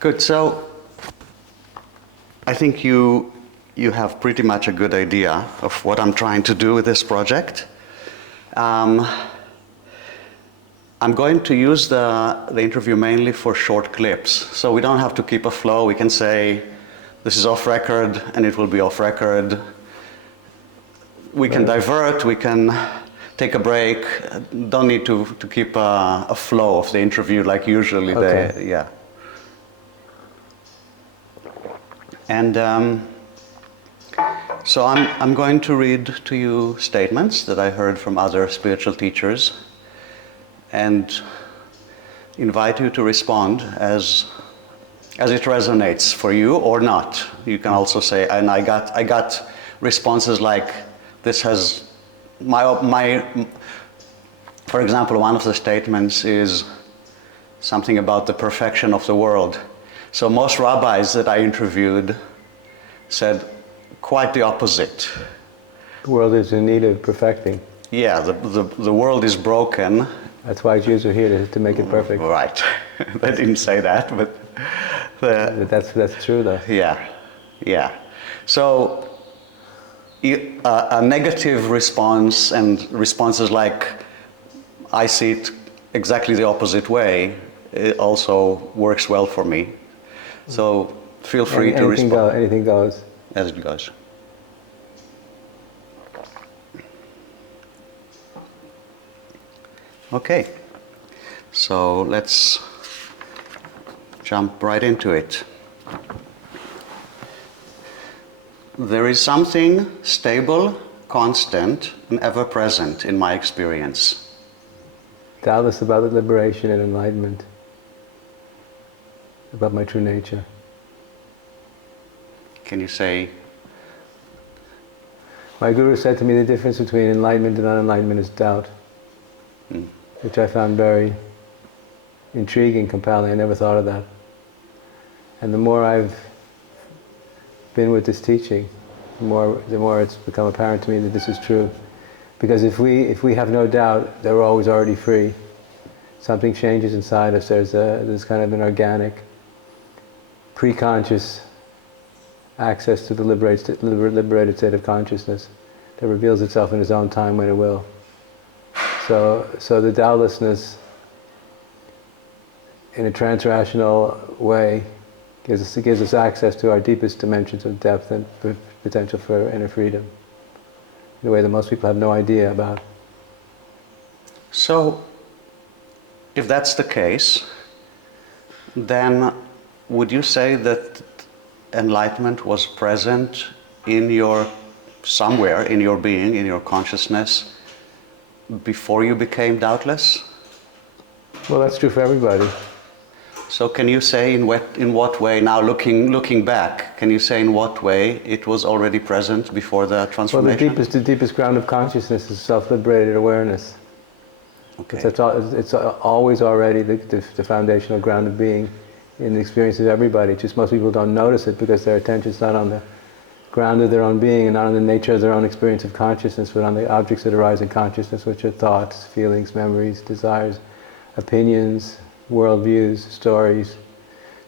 Good. So I think you have pretty much a good idea of what I'm trying to do with this project. I'm going to use the interview mainly for short clips, so we don't have to keep a flow. We can say this is off record and it will be off record. We can divert, we can take a break. Don't need to keep a flow of the interview like usually. Okay. And so I'm going to read to you statements that I heard from other spiritual teachers and invite you to respond as it resonates for you or not. You can also say, and I got responses like, this has, for example, one of the statements is something about the perfection of the world. So most rabbis that I interviewed said quite the opposite. The world is in need of perfecting. Yeah, the world is broken. That's why Jews are here, to make it perfect. Right. They didn't say that, but... That's true, though. Yeah. So a negative response and responses like, I see it exactly the opposite way, it also works well for me. So feel free to respond. Anything goes. As it goes. Okay, so let's jump right into it. There is something stable, constant, and ever-present in my experience. Doubtless about the liberation and enlightenment, about my true nature. Can you say? My guru said to me the difference between enlightenment and unenlightenment is doubt, which I found very intriguing, compelling. I never thought of that. And the more I've been with this teaching, the more it's become apparent to me that this is true. Because if we have no doubt that we're always already free, something changes inside us. There's kind of an organic, pre-conscious access to the liberated state of consciousness that reveals itself in its own time when it will. So the doubtlessness, in a transrational way, gives us access to our deepest dimensions of depth and potential for inner freedom, in a way that most people have no idea about. So, if that's the case, then would you say that enlightenment was present somewhere in your being, in your consciousness, before you became doubtless? Well, that's true for everybody. So can you say in what way, now looking back, can you say in what way it was already present before the transformation? Well, the deepest ground of consciousness is self-liberated awareness. Okay. It's always already the foundational ground of being in the experience of everybody. Just most people don't notice it because their attention's not on the ground of their own being and not on the nature of their own experience of consciousness, but on the objects that arise in consciousness, which are thoughts, feelings, memories, desires, opinions, worldviews, stories.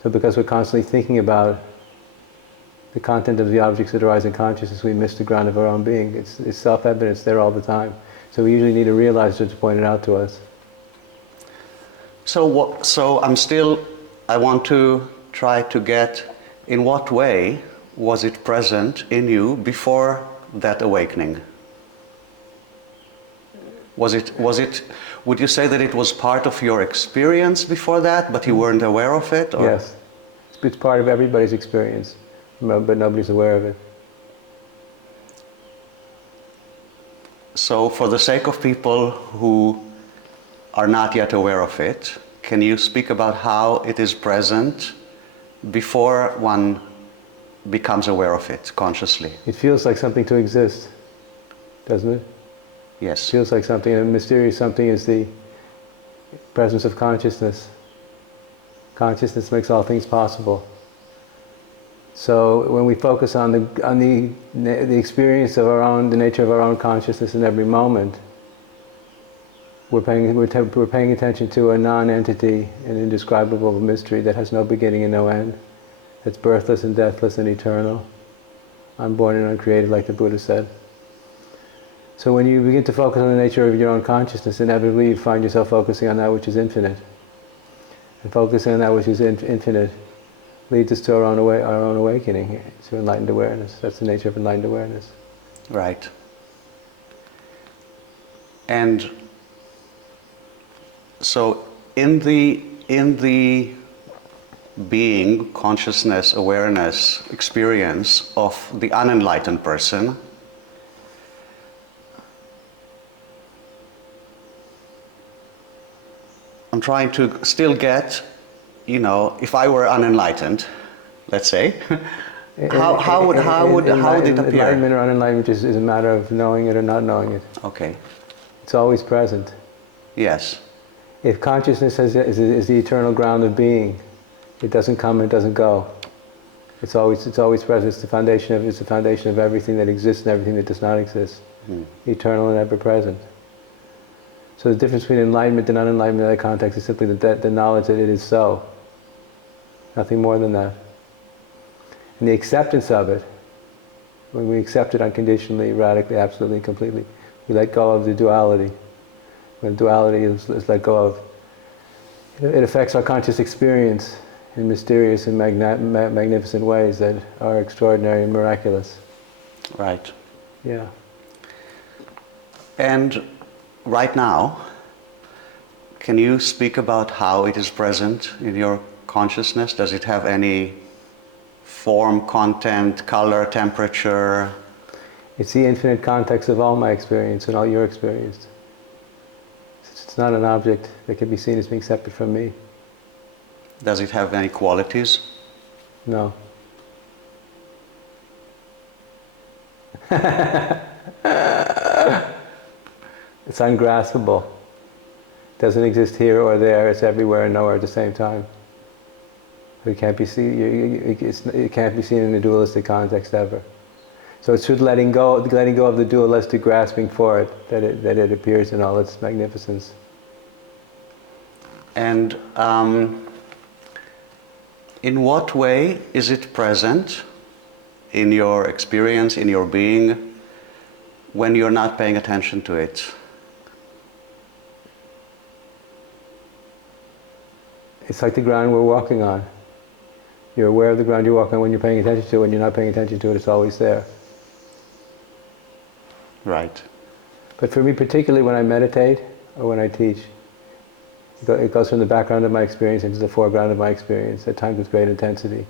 So because we're constantly thinking about the content of the objects that arise in consciousness, we miss the ground of our own being. It's self-evident, it's there all the time. So we usually need a realizer to point it out to us. So I want to try to get, in what way was it present in you before that awakening? Would you say that it was part of your experience before that, but you weren't aware of it? Or? Yes. It's part of everybody's experience, but nobody's aware of it. So for the sake of people who are not yet aware of it, can you speak about how it is present before one becomes aware of it consciously? It feels like something to exist, doesn't it? Yes. It feels like something, a mysterious something is the presence of consciousness. Consciousness makes all things possible. So when we focus on the experience of the nature of our own consciousness in every moment, we're paying attention to a non-entity, an indescribable mystery that has no beginning and no end. It's birthless and deathless and eternal, unborn and uncreated, like the Buddha said. So when you begin to focus on the nature of your own consciousness, inevitably you find yourself focusing on that which is infinite. And focusing on that which is infinite leads us to our own awakening, to enlightened awareness. That's the nature of enlightened awareness. Right. And so in the being, consciousness, awareness, experience of the unenlightened person, I'm trying to still get, if I were unenlightened, let's say, how would it appear? Enlightenment or unenlightenment is a matter of knowing it or not knowing it. Okay. It's always present. Yes. If consciousness is the eternal ground of being, it doesn't come and it doesn't go. It's always present. It's the foundation of everything that exists and everything that does not exist. Eternal and ever present. So the difference between enlightenment and unenlightenment in that context is simply the knowledge that it is so. Nothing more than that. And the acceptance of it, when we accept it unconditionally, radically, absolutely, completely, we let go of the duality. When duality is let go of, it affects our conscious experience in mysterious and magnificent ways that are extraordinary and miraculous. Right. Yeah. And right now, can you speak about how it is present in your consciousness? Does it have any form, content, color, temperature? It's the infinite context of all my experience and all your experience. It's not an object that can be seen as being separate from me. Does it have any qualities? No. It's ungraspable. It doesn't exist here or there. It's everywhere and nowhere at the same time. It can't be seen. It can't be seen in a dualistic context ever. So it's through letting go of the dualistic grasping for it that it appears in all its magnificence. And in what way is it present in your experience, in your being, when you're not paying attention to it? It's like the ground we're walking on. You're aware of the ground you're walking on when you're paying attention to it. When you're not paying attention to it, it's always there. Right. But for me, particularly when I meditate or when I teach, it goes from the background of my experience into the foreground of my experience, at times with great intensity.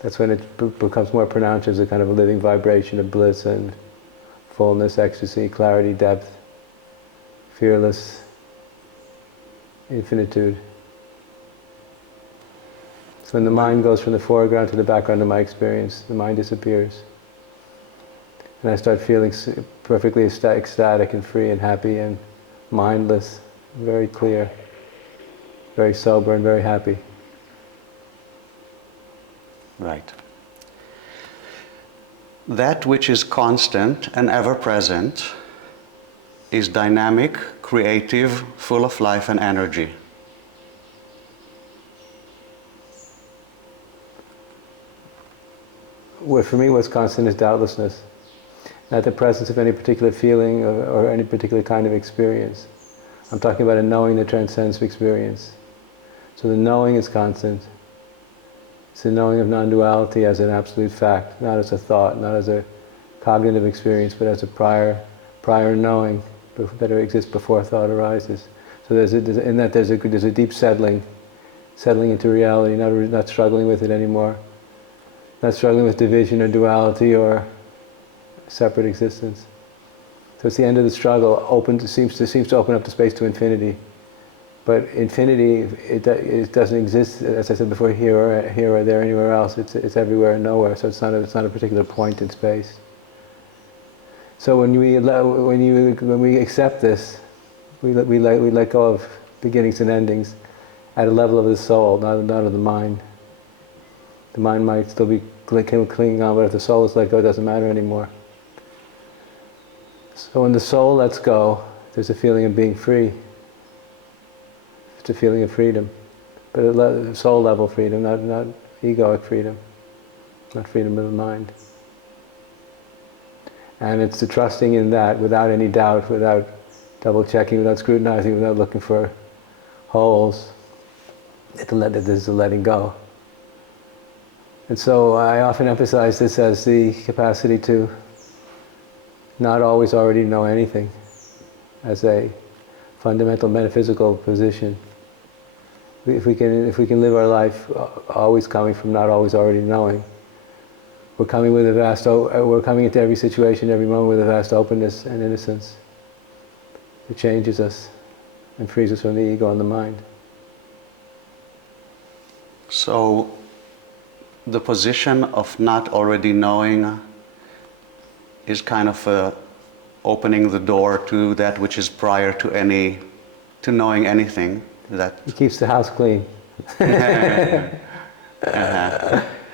That's when it becomes more pronounced as a kind of a living vibration of bliss and fullness, ecstasy, clarity, depth, fearless infinitude. So when the mind goes from the foreground to the background of my experience, the mind disappears. And I start feeling perfectly ecstatic and free and happy and mindless, very clear, very sober and very happy. Right. That which is constant and ever-present is dynamic, creative, full of life and energy. For me, what's constant is doubtlessness. Not the presence of any particular feeling or any particular kind of experience. I'm talking about a knowing that transcends experience. So the knowing is constant. It's the knowing of non-duality as an absolute fact, not as a thought, not as a cognitive experience, but as a prior knowing that exists before thought arises. So there's a deep settling into reality, not struggling with it anymore, not struggling with division or duality or separate existence. So it's the end of the struggle. Seems to open up the space to infinity. But infinity, it doesn't exist, as I said before, here or there, anywhere else. It's everywhere and nowhere. So it's not a particular point in space. So when we accept this, we let go of beginnings and endings at a level of the soul, not of the mind. The mind might still be clinging on, but if the soul is let go, it doesn't matter anymore. So when the soul lets go, there's a feeling of being free. It's a feeling of freedom. But at soul level freedom, not egoic freedom. Not freedom of the mind. And it's the trusting in that without any doubt, without double checking, without scrutinizing, without looking for holes. This is the letting go. And so I often emphasize this as the capacity to not always already know anything, as a fundamental metaphysical position. If we can live our life always coming from not always already knowing, we're coming into every situation, every moment with a vast openness and innocence. It changes us and frees us from the ego and the mind. So, the position of not already knowing is kind of opening the door to that which is prior to knowing anything. It keeps the house clean.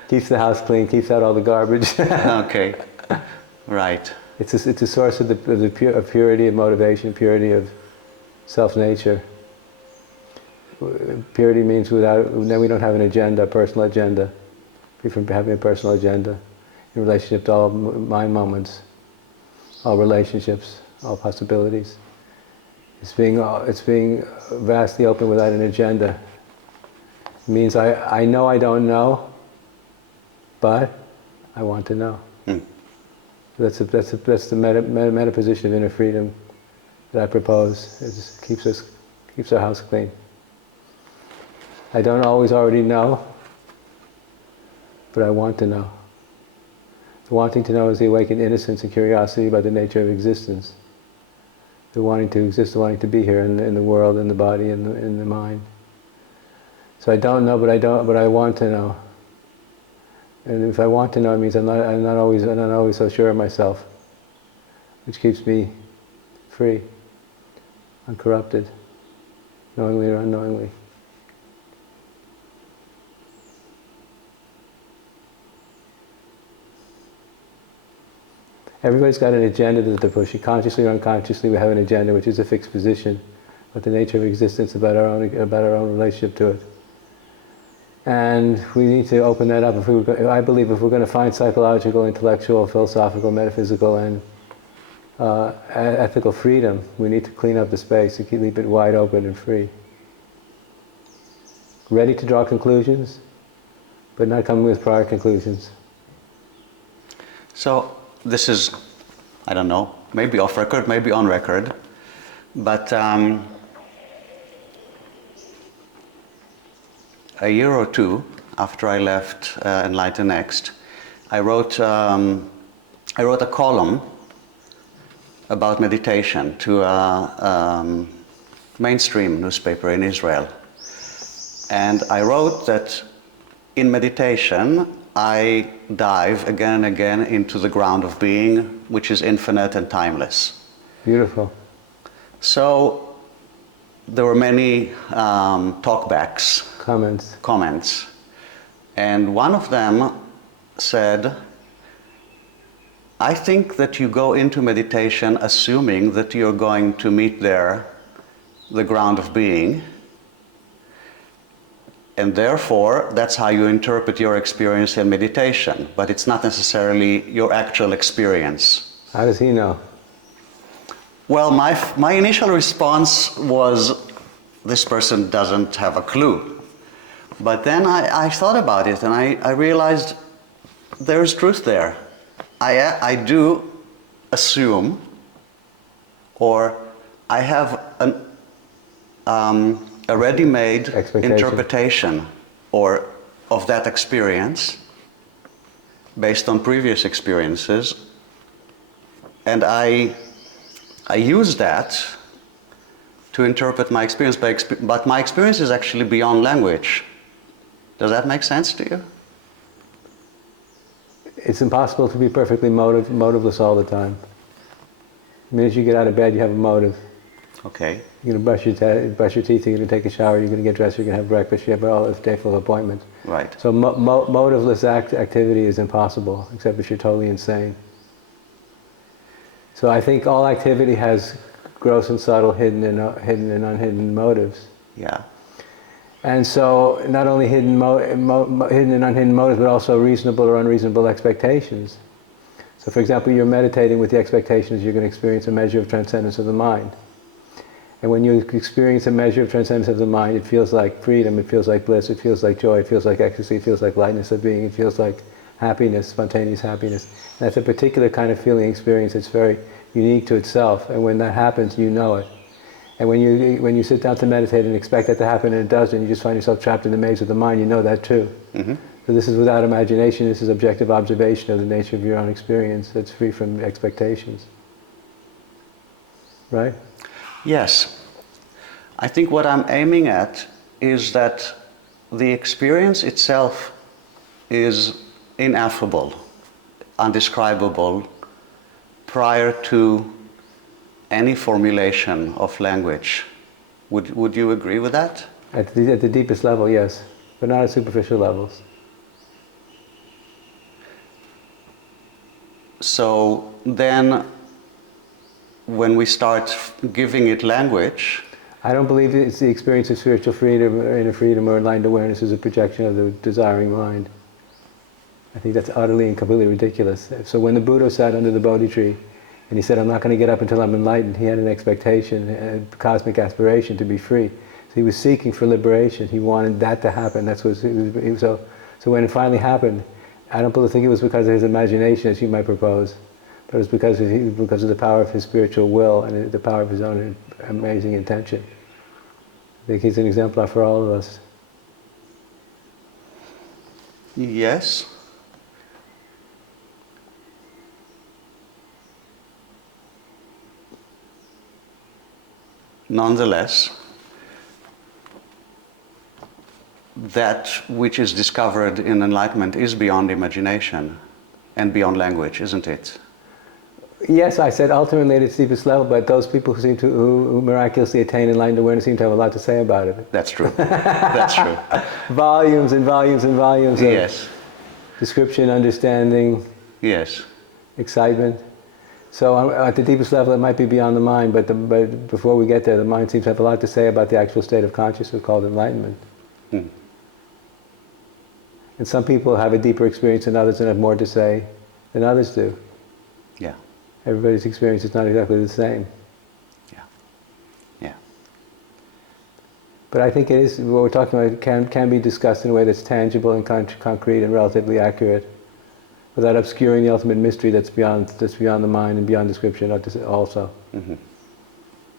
Keeps the house clean, keeps out all the garbage. Okay, right. It's a source of purity of motivation, purity of self-nature. Purity means then we don't have an agenda, a personal agenda. Free from having a personal agenda in relationship to all mind moments, all relationships, all possibilities. It's being vastly open without an agenda. It means I know I don't know, but I want to know. That's the meta position of inner freedom that I propose. It keeps our house clean. I don't always already know, but I want to know. The wanting to know is the awakened innocence and curiosity about the nature of existence. The wanting to exist, the wanting to be here in the world, in the body, in the mind. So I don't know, but I want to know. And if I want to know, it means I'm not always so sure of myself, which keeps me free, uncorrupted, knowingly or unknowingly. Everybody's got an agenda that they're pushing. Consciously or unconsciously, we have an agenda, which is a fixed position, about the nature of existence, about our own relationship to it. And we need to open that up. I believe if we're going to find psychological, intellectual, philosophical, metaphysical, and ethical freedom, we need to clean up the space and keep it wide open and free. Ready to draw conclusions, but not coming with prior conclusions. So this is, I don't know, maybe off record, maybe on record, but a year or two after I left Enlighten Next, I wrote a column about meditation to a mainstream newspaper in Israel. And I wrote that in meditation, I dive again and again into the ground of being, which is infinite and timeless. Beautiful. So there were many talkbacks, comments. And one of them said, I think that you go into meditation assuming that you're going to meet there the ground of being, and therefore that's how you interpret your experience in meditation, but it's not necessarily your actual experience. How does he know? Well, my initial response was, this person doesn't have a clue. But then I thought about it and I realized there's truth there. I do assume, or I have a ready-made interpretation of that experience based on previous experiences, and I use that to interpret my experience, but my experience is actually beyond language. Does that make sense to you? It's impossible to be perfectly motiveless all the time. The minute you get out of bed, you have a motive. Okay. You're going to brush your teeth, you're going to take a shower, you're going to get dressed, you're going to have breakfast, you have a day full of appointments. Right. So motiveless activity is impossible, except if you're totally insane. So I think all activity has gross and subtle, hidden and unhidden motives. Yeah. And so not only hidden and unhidden motives, but also reasonable or unreasonable expectations. So for example, you're meditating with the expectations you're going to experience a measure of transcendence of the mind. And when you experience a measure of transcendence of the mind, it feels like freedom, it feels like bliss, it feels like joy, it feels like ecstasy, it feels like lightness of being, it feels like happiness, spontaneous happiness. And that's a particular kind of feeling experience that's very unique to itself. And when that happens, you know it. And when you sit down to meditate and expect that to happen and it doesn't, you just find yourself trapped in the maze of the mind, you know that too. Mm-hmm. So this is without imagination, this is objective observation of the nature of your own experience that's free from expectations. Right? Yes. I think what I'm aiming at is that the experience itself is ineffable, undescribable, prior to any formulation of language. Would you agree with that? At the deepest level, yes, but not at superficial levels. So then, when we start giving it language, I don't believe it's the experience of spiritual freedom or inner freedom or enlightened awareness is a projection of the desiring mind. I think that's utterly and completely ridiculous. So when the Buddha sat under the Bodhi tree and he said, I'm not going to get up until I'm enlightened, he had an expectation, a cosmic aspiration to be free. So he was seeking for liberation. He wanted that to happen. That's what he was, so when it finally happened, I don't think it was because of his imagination, as you might propose, but it was because of the power of his spiritual will and the power of his own amazing intention. I think he's an exemplar for all of us. yes. Nonetheless, that which is discovered in enlightenment is beyond imagination and beyond language, isn't it? Yes, I said ultimately at its deepest level, but those people who miraculously attain enlightened awareness seem to have a lot to say about it. That's true. That's true. Volumes and volumes and volumes of Yes. description, understanding, Yes. excitement. So at the deepest level it might be beyond the mind, but before we get there, the mind seems to have a lot to say about the actual state of consciousness called enlightenment. Hmm. And some people have a deeper experience than others and have more to say than others do. Yeah. Everybody's experience is not exactly the same. Yeah. Yeah. But I think it is, what we're talking about can be discussed in a way that's tangible and concrete and relatively accurate, without obscuring the ultimate mystery that's beyond the mind and beyond description also. Mm-hmm.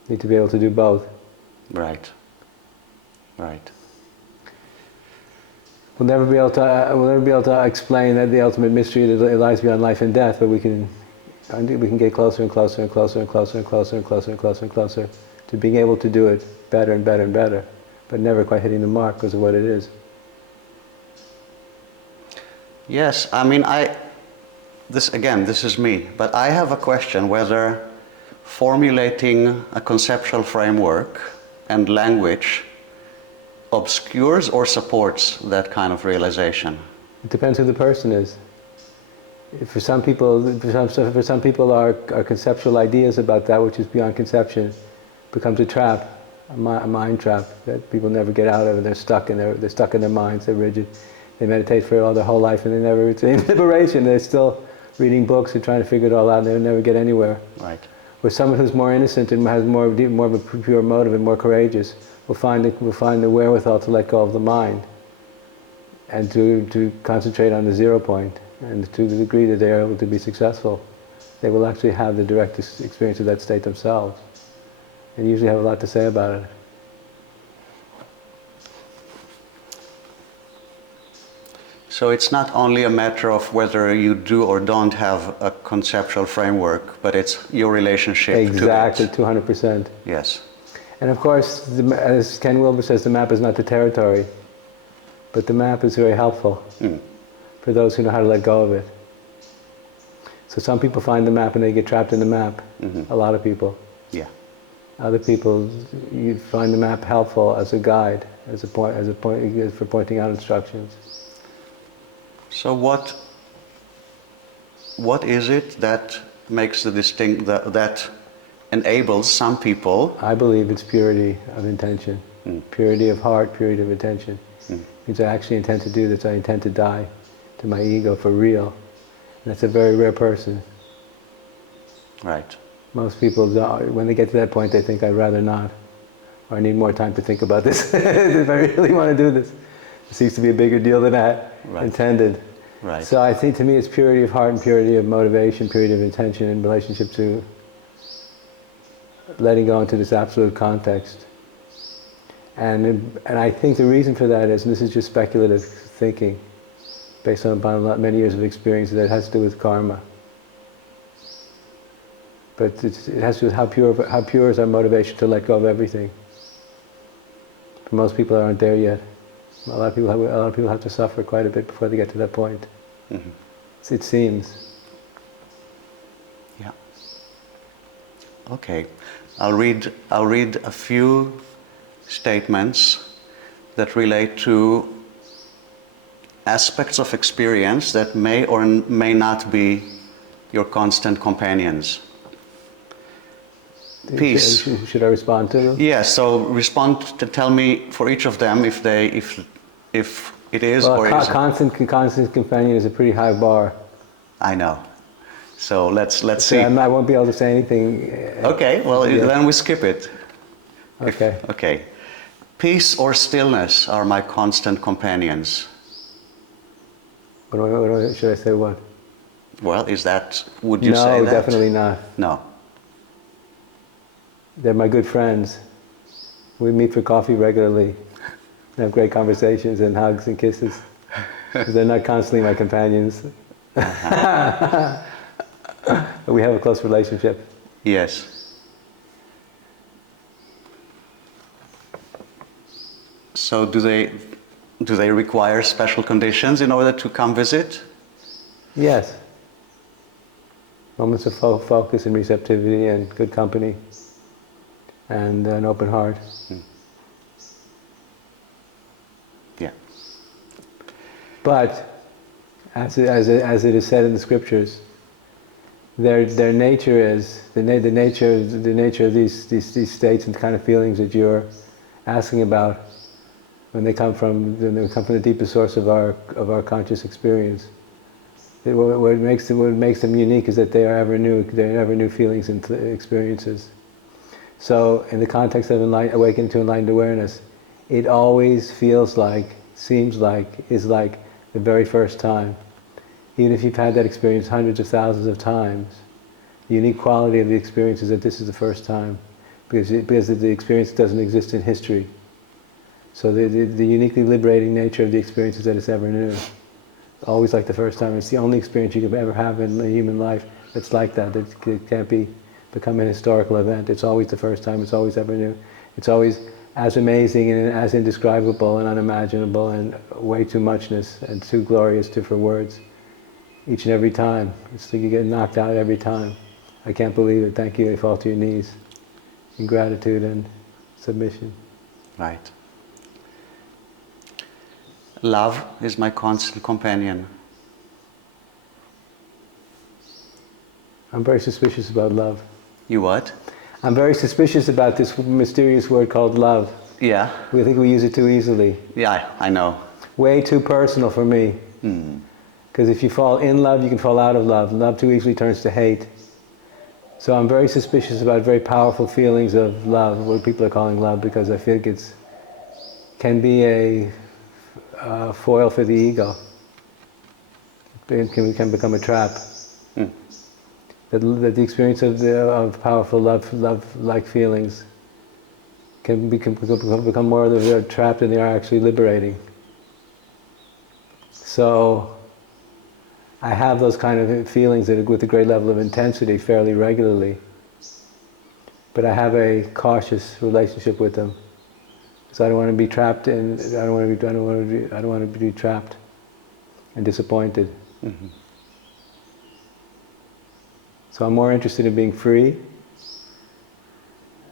Need to be able to do both. Right. Right. We'll never be able to explain that the ultimate mystery that lies beyond life and death, but we can get closer and closer and closer and closer and closer and closer and closer and closer to being able to do it better and better and better, but never quite hitting the mark because of what it is. Yes, I mean, this is me, but I have a question whether formulating a conceptual framework and language obscures or supports that kind of realization. It depends who the person is. For some people, our conceptual ideas about that which is beyond conception becomes a trap, a mind trap that people never get out of, and they're stuck in their minds. They're rigid. They meditate for all their whole life, and they never attain liberation. They're still reading books and trying to figure it all out, and they never get anywhere. Right. Where someone who's more innocent and has more of a pure motive and more courageous will find the wherewithal to let go of the mind and to concentrate on the 0 point. And to the degree that they are able to be successful, they will actually have the direct experience of that state themselves, and usually have a lot to say about it. So it's not only a matter of whether you do or don't have a conceptual framework, but it's your relationship to it. Exactly, 200%. Yes. And of course, as Ken Wilber says, the map is not the territory, but the map is very helpful for those who know how to let go of it. So some people find the map and they get trapped in the map. A lot of people. Yeah. Other people, you find the map helpful as a guide, as a point for pointing out instructions. So what is it that makes the that enables some people? I believe it's purity of intention, purity of heart, purity of intention. Means I actually intend to do this. I intend to die to my ego for real. And that's a very rare person. Right. Most people, when they get to that point, they think, I'd rather not. Or I need more time to think about this. If I really want to do this. It seems to be a bigger deal than I intended. Right. So I think to me it's purity of heart and purity of motivation, purity of intention in relationship to letting go into this absolute context. And I think the reason for that is, and this is just speculative thinking, based on many years of experience, that it has to do with karma. But it has to do with how pure is our motivation to let go of everything. But most people aren't there yet. A lot of people have to suffer quite a bit before they get to that point. Mm-hmm. It seems. Yeah. Okay. I'll read a few statements that relate to aspects of experience that may or may not be your constant companions. Peace. Should I respond to them? Yeah, so respond to tell me for each of them if it is or isn't. Constant companion is a pretty high bar. I know. So let's see. I won't be able to say anything. Okay, well then we skip it. Okay. Okay. Peace or stillness are my constant companions. Should I say what? Well, would you say that? No, definitely not. No. They're my good friends. We meet for coffee regularly, have great conversations and hugs and kisses. They're not constantly my companions. But we have a close relationship. Yes. So do they require special conditions in order to come visit? Yes. Moments of focus and receptivity and good company and an open heart. Yeah. But as it is said in the scriptures, their nature is the nature of these states and kind of feelings that you're asking about, when they come from the deepest source of our conscious experience. What makes them unique is that they are ever new. They're ever new feelings and experiences. So, in the context of awakening to enlightened awareness, it always feels like, seems like, is like the very first time. Even if you've had that experience hundreds of thousands of times, the unique quality of the experience is that this is the first time, because the experience doesn't exist in history. So the uniquely liberating nature of the experience is that it's ever new. Always like the first time. It's the only experience you could ever have in human life that's like that. It can't become an historical event. It's always the first time. It's always ever new. It's always as amazing and as indescribable and unimaginable and way too muchness and too glorious for words. Each and every time. It's like you get knocked out every time. I can't believe it. Thank you. You fall to your knees in gratitude and submission. Right. Love is my constant companion. I'm very suspicious about love. You what? I'm very suspicious about this mysterious word called love. Yeah. We think we use it too easily. Yeah, I know. Way too personal for me. Because if you fall in love, you can fall out of love. Love too easily turns to hate. So I'm very suspicious about very powerful feelings of love, what people are calling love, because I think it can be a foil for the ego. It can become a trap. That the experience of powerful love-like feelings can become more of a trap than they are actually liberating. So I have those kind of feelings with a great level of intensity fairly regularly, but I have a cautious relationship with them. So I don't want to be trapped in. I don't want to be trapped and disappointed. So I'm more interested in being free,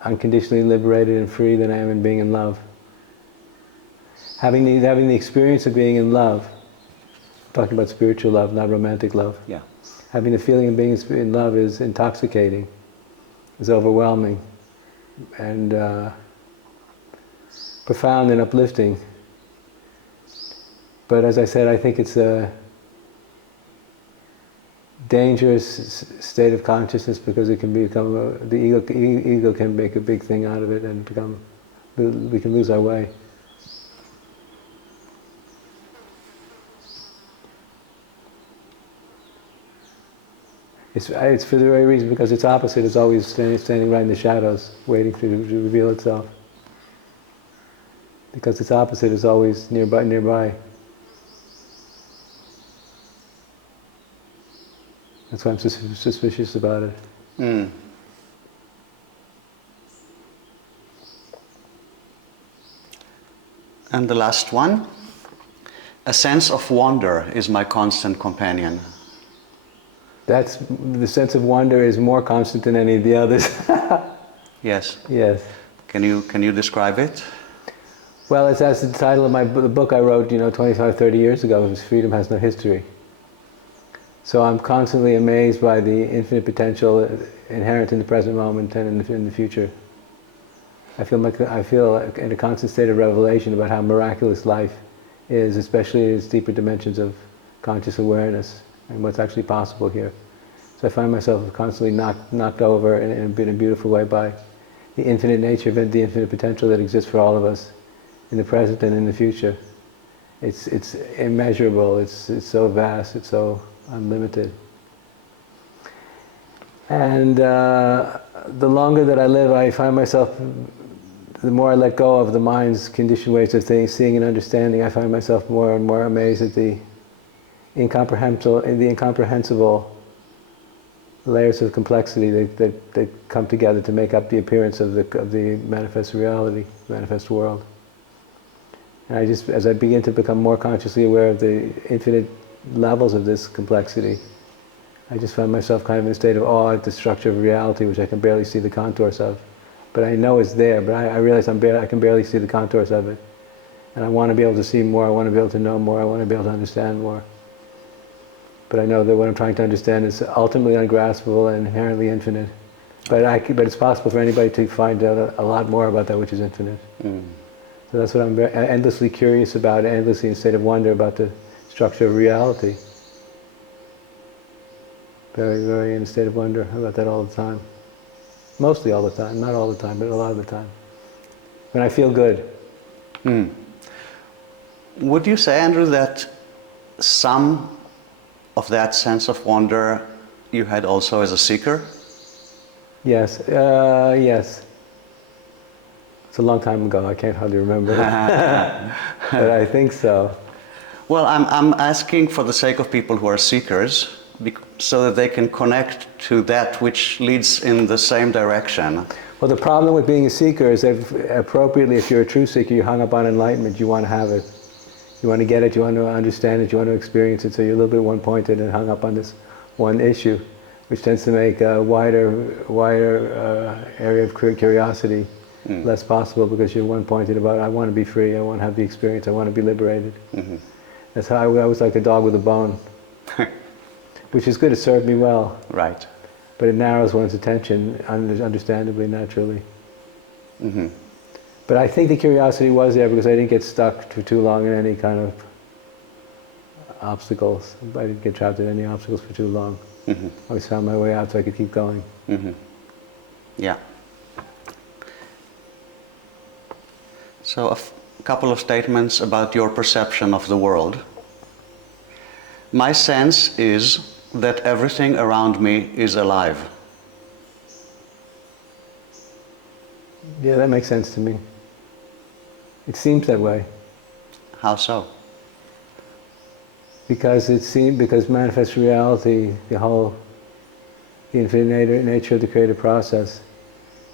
unconditionally liberated and free, than I am in being in love. Having the experience of being in love, talking about spiritual love, not romantic love. Yeah. Having the feeling of being in love is intoxicating, is overwhelming, and profound and uplifting. But as I said, I think it's a dangerous state of consciousness because it can become the ego can make a big thing out of it and we can lose our way. It's for the very reason because its opposite is always standing right in the shadows, waiting to reveal itself. Because its opposite is always nearby. That's why I'm suspicious about it. Mm. And the last one, a sense of wonder is my constant companion. That's the sense of wonder is more constant than any of the others. Yes. Yes. Can you describe it? Well, that's the title of the book I wrote, 25, 30 years ago. It was Freedom Has No History. So I'm constantly amazed by the infinite potential inherent in the present moment and in the future. I feel in a constant state of revelation about how miraculous life is, especially in its deeper dimensions of conscious awareness and what's actually possible here. So I find myself constantly knocked over in a beautiful way by the infinite nature of it, the infinite potential that exists for all of us in the present and in the future. It's immeasurable. It's so vast. It's so unlimited. And the longer that I live, I find myself, the more I let go of the mind's conditioned ways of seeing and understanding, I find myself more and more amazed at the incomprehensible layers of complexity that come together to make up the appearance of the manifest reality, manifest world. And as I begin to become more consciously aware of the infinite levels of this complexity, I just find myself kind of in a state of awe at the structure of reality, which I can barely see the contours of. But I know it's there, but I realize I can barely see the contours of it. And I want to be able to see more, I want to be able to know more, I want to be able to understand more. But I know that what I'm trying to understand is ultimately ungraspable and inherently infinite. But it's possible for anybody to find out a lot more about that which is infinite. Mm. So that's what I'm endlessly curious about, endlessly in a state of wonder about the structure of reality. Very, very in a state of wonder about that all the time. Mostly all the time, not all the time, but a lot of the time. When I feel good. Mm. Would you say, Andrew, that some of that sense of wonder you had also as a seeker? Yes, yes. It's a long time ago, I can't hardly remember. But I think so. Well, I'm asking for the sake of people who are seekers, so that they can connect to that which leads in the same direction. Well, the problem with being a seeker is that if you're a true seeker, you're hung up on enlightenment, you want to have it. You want to get it, you want to understand it, you want to experience it, so you're a little bit one-pointed and hung up on this one issue, which tends to make a wider area of curiosity less possible because you're one-pointed about, I want to be free, I want to have the experience, I want to be liberated. Mm-hmm. That's how I was like a dog with a bone, which is good, it served me well. Right. But it narrows one's attention, understandably, naturally. Mm-hmm. But I think the curiosity was there because I didn't get stuck for too long in any kind of obstacles. I didn't get trapped in any obstacles for too long. Mm-hmm. I always found my way out so I could keep going. Mm-hmm. Yeah. So a couple of statements about your perception of the world. My sense is that everything around me is alive. Yeah, that makes sense to me. It seems that way. How so? Because manifest reality, the infinite nature of the creative process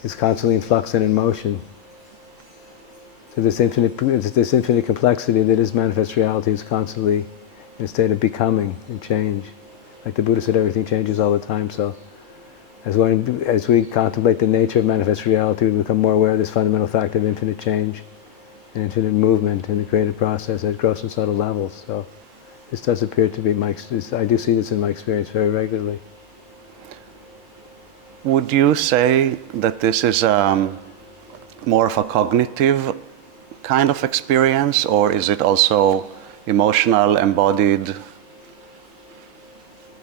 is constantly in flux and in motion. So this infinite complexity that is manifest reality is constantly in a state of becoming and change. Like the Buddha said, everything changes all the time. So as we contemplate the nature of manifest reality, we become more aware of this fundamental fact of infinite change and infinite movement in the creative process at gross and subtle levels. So This does appear to be I do see this in my experience very regularly. Would you say that this is more of a cognitive kind of experience, or is it also emotional, embodied?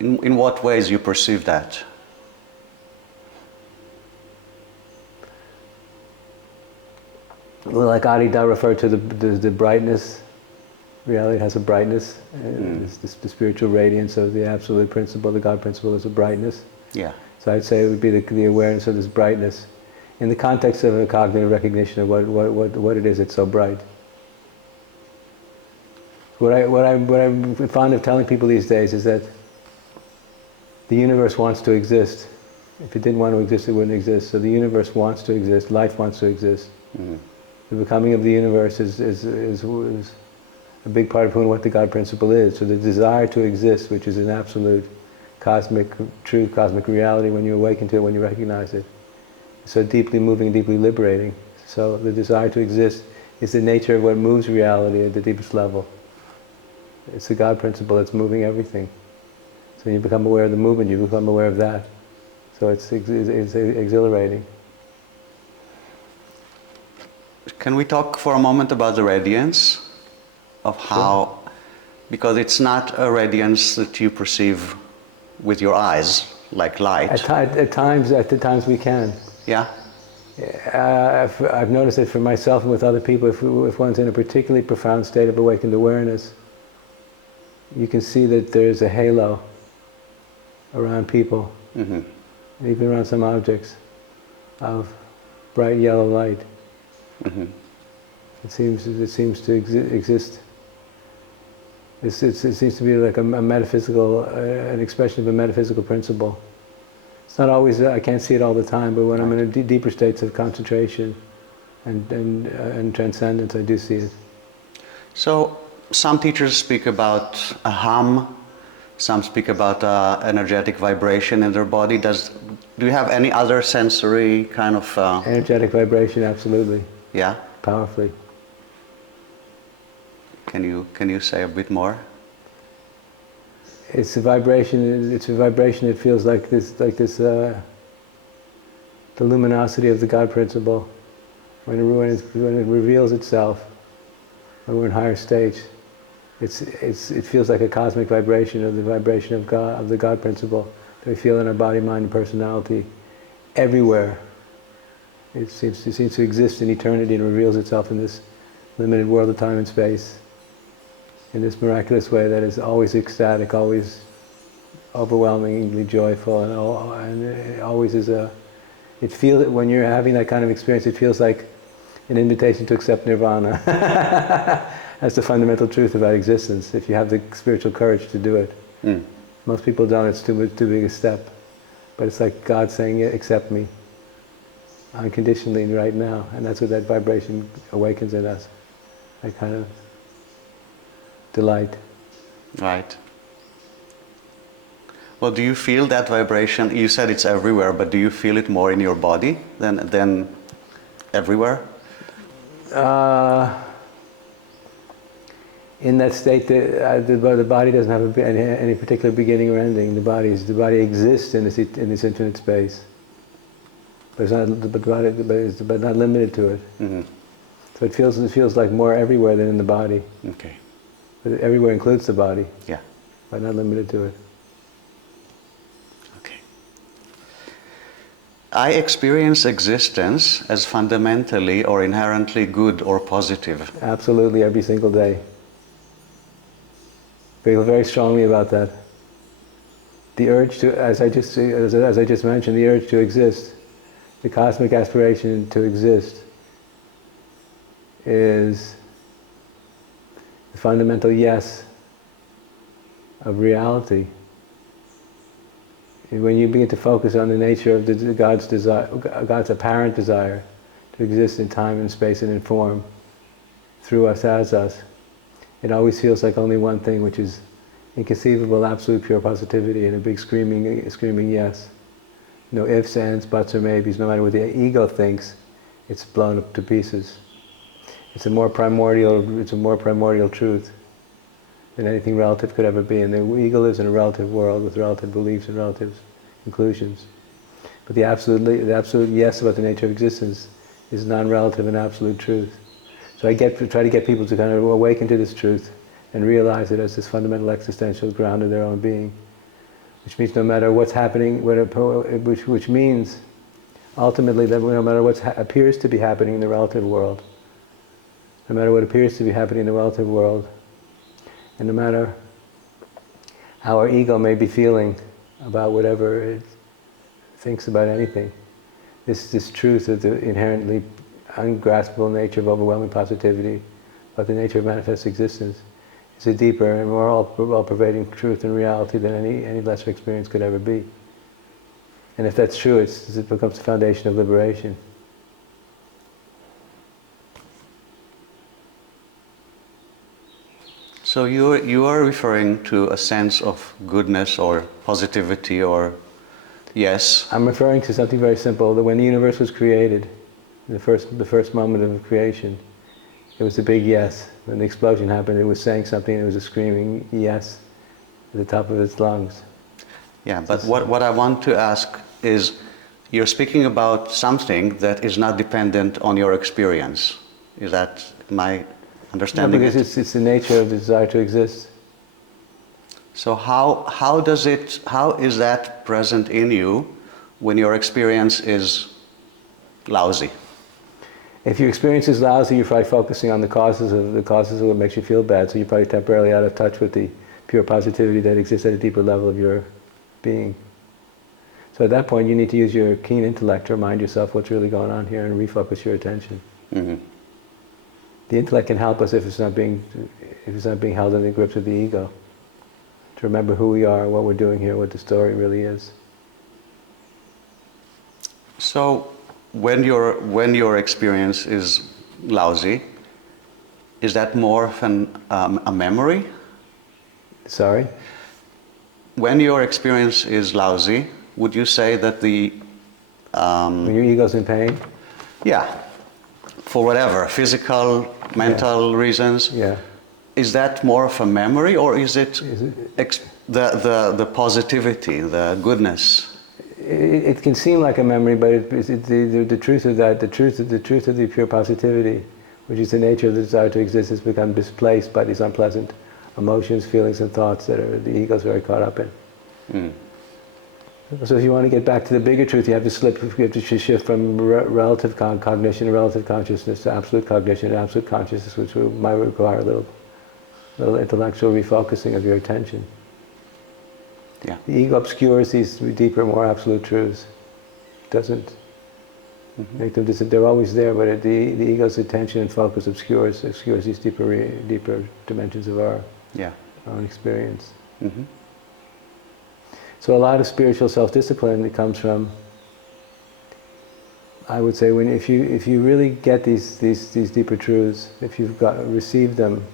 In what ways you perceive that? Well, like Adida referred to the brightness. Reality has a brightness. The spiritual radiance of the absolute principle, the God principle, is a brightness. Yeah. So I'd say it would be the awareness of this brightness in the context of a cognitive recognition of what it is that's so bright. What I'm fond of telling people these days is that the universe wants to exist. If it didn't want to exist, it wouldn't exist. So the universe wants to exist. Life wants to exist. Mm-hmm. The becoming of the universe is a big part of who and what the God principle is. So the desire to exist, which is an absolute cosmic truth, cosmic reality, when you awaken to it, when you recognize it, is so deeply moving, deeply liberating. So the desire to exist is the nature of what moves reality at the deepest level. It's the God principle that's moving everything. So when you become aware of the movement, you become aware of that. So it's exhilarating. Can we talk for a moment about the radiance of how, sure. Because it's not a radiance that you perceive with your eyes, like light. At times we can. Yeah? I've noticed it for myself and with other people. If one's in a particularly profound state of awakened awareness, you can see that there's a halo around people, mm-hmm. even around some objects, of bright yellow light. Mm-hmm. It seems to exist. It seems to be like a metaphysical, an expression of a metaphysical principle. It's not always, I can't see it all the time, but when I'm in a deeper states of concentration and transcendence, I do see it. So, some teachers speak about a hum, some speak about energetic vibration in their body. Do you have any other sensory kind of... Energetic vibration, absolutely. Yeah? Powerfully. Can you say a bit more? It's a vibration. It's a vibration that feels like this, the luminosity of the God principle. When it reveals itself, when we're in higher states, it feels like a cosmic vibration of the vibration of God, of the God principle that we feel in our body, mind, and personality, everywhere. It seems to exist in eternity and reveals itself in this limited world of time and space, in this miraculous way that is always ecstatic, always overwhelmingly joyful, and it always is it feels, when you're having that kind of experience, it feels like an invitation to accept nirvana. That's the fundamental truth about existence, if you have the spiritual courage to do it. Mm. Most people don't, it's too big a step. But it's like God saying, accept me unconditionally right now, and that's what that vibration awakens in us, that kind of delight. Right. Well, do you feel that vibration? You said it's everywhere, but do you feel it more in your body than everywhere? In that state, the body doesn't have any particular beginning or ending. The body exists in this infinite space, but it's not. But not limited to it. Mm-hmm. So it feels like more everywhere than in the body. Okay. But everywhere includes the body. Yeah. But not limited to it. Okay. I experience existence as fundamentally or inherently good or positive. Absolutely, every single day. I feel very strongly about that. The urge to, as I just mentioned, the urge to exist, the cosmic aspiration to exist, is the fundamental yes of reality. And when you begin to focus on the nature of God's desire, God's apparent desire to exist in time and space and in form, through us, as us, it always feels like only one thing, which is inconceivable, absolute pure positivity and a big screaming yes. No ifs, ands, buts, or maybes. No matter what the ego thinks, it's blown up to pieces. It's a more primordial truth. than anything relative could ever be. And the ego lives in a relative world with relative beliefs and relative conclusions. But the absolute yes about the nature of existence is non-relative and absolute truth. So I try to get people to kind of awaken to this truth and realize it as this fundamental existential ground of their own being. Which means no matter what's happening, which means ultimately that no matter what appears to be happening in the relative world, no matter what appears to be happening in the relative world, and no matter how our ego may be feeling about whatever it thinks about anything, this truth of the inherently ungraspable nature of overwhelming positivity, about the nature of manifest existence, is a deeper and more all-pervading truth and reality than any lesser experience could ever be. And if that's true, it becomes the foundation of liberation. So you are referring to a sense of goodness or positivity or yes? I'm referring to something very simple, that when the universe was created, the first moment of creation, it was a big yes. When the explosion happened, it was saying something, it was a screaming yes at the top of its lungs. Yeah, but what I want to ask is, you're speaking about something that is not dependent on your experience. Is that my understanding? No, because it's the nature of the desire to exist. So how is that present in you when your experience is lousy? If your experience is lousy, you're probably focusing on the causes of what makes you feel bad, so you're probably temporarily out of touch with the pure positivity that exists at a deeper level of your being. So at that point, you need to use your keen intellect to remind yourself what's really going on here and refocus your attention. Mm-hmm. The intellect can help us if it's not being held in the grips of the ego, to remember who we are, what we're doing here, what the story really is. So when your experience is lousy, is that more of a memory? Sorry? When your experience is lousy, would you say that when your ego's in pain? Yeah, for whatever, physical, mental reasons. Yeah. Is that more of a memory, or is it the positivity, the goodness? It can seem like a memory, but the truth of that, the truth of the pure positivity, which is the nature of the desire to exist, has become displaced by these unpleasant emotions, feelings, and thoughts that the ego is very caught up in. Mm. So if you want to get back to the bigger truth, you have to shift from relative cognition, relative consciousness, to absolute cognition, and absolute consciousness, which might require a little intellectual refocusing of your attention. Yeah. The ego obscures these deeper, more absolute truths. It doesn't make them they're always there, but the ego's attention and focus obscures these deeper dimensions of our own experience. Mm-hmm. So a lot of spiritual self-discipline that comes from, I would say, if you really get these deeper truths, if you've received them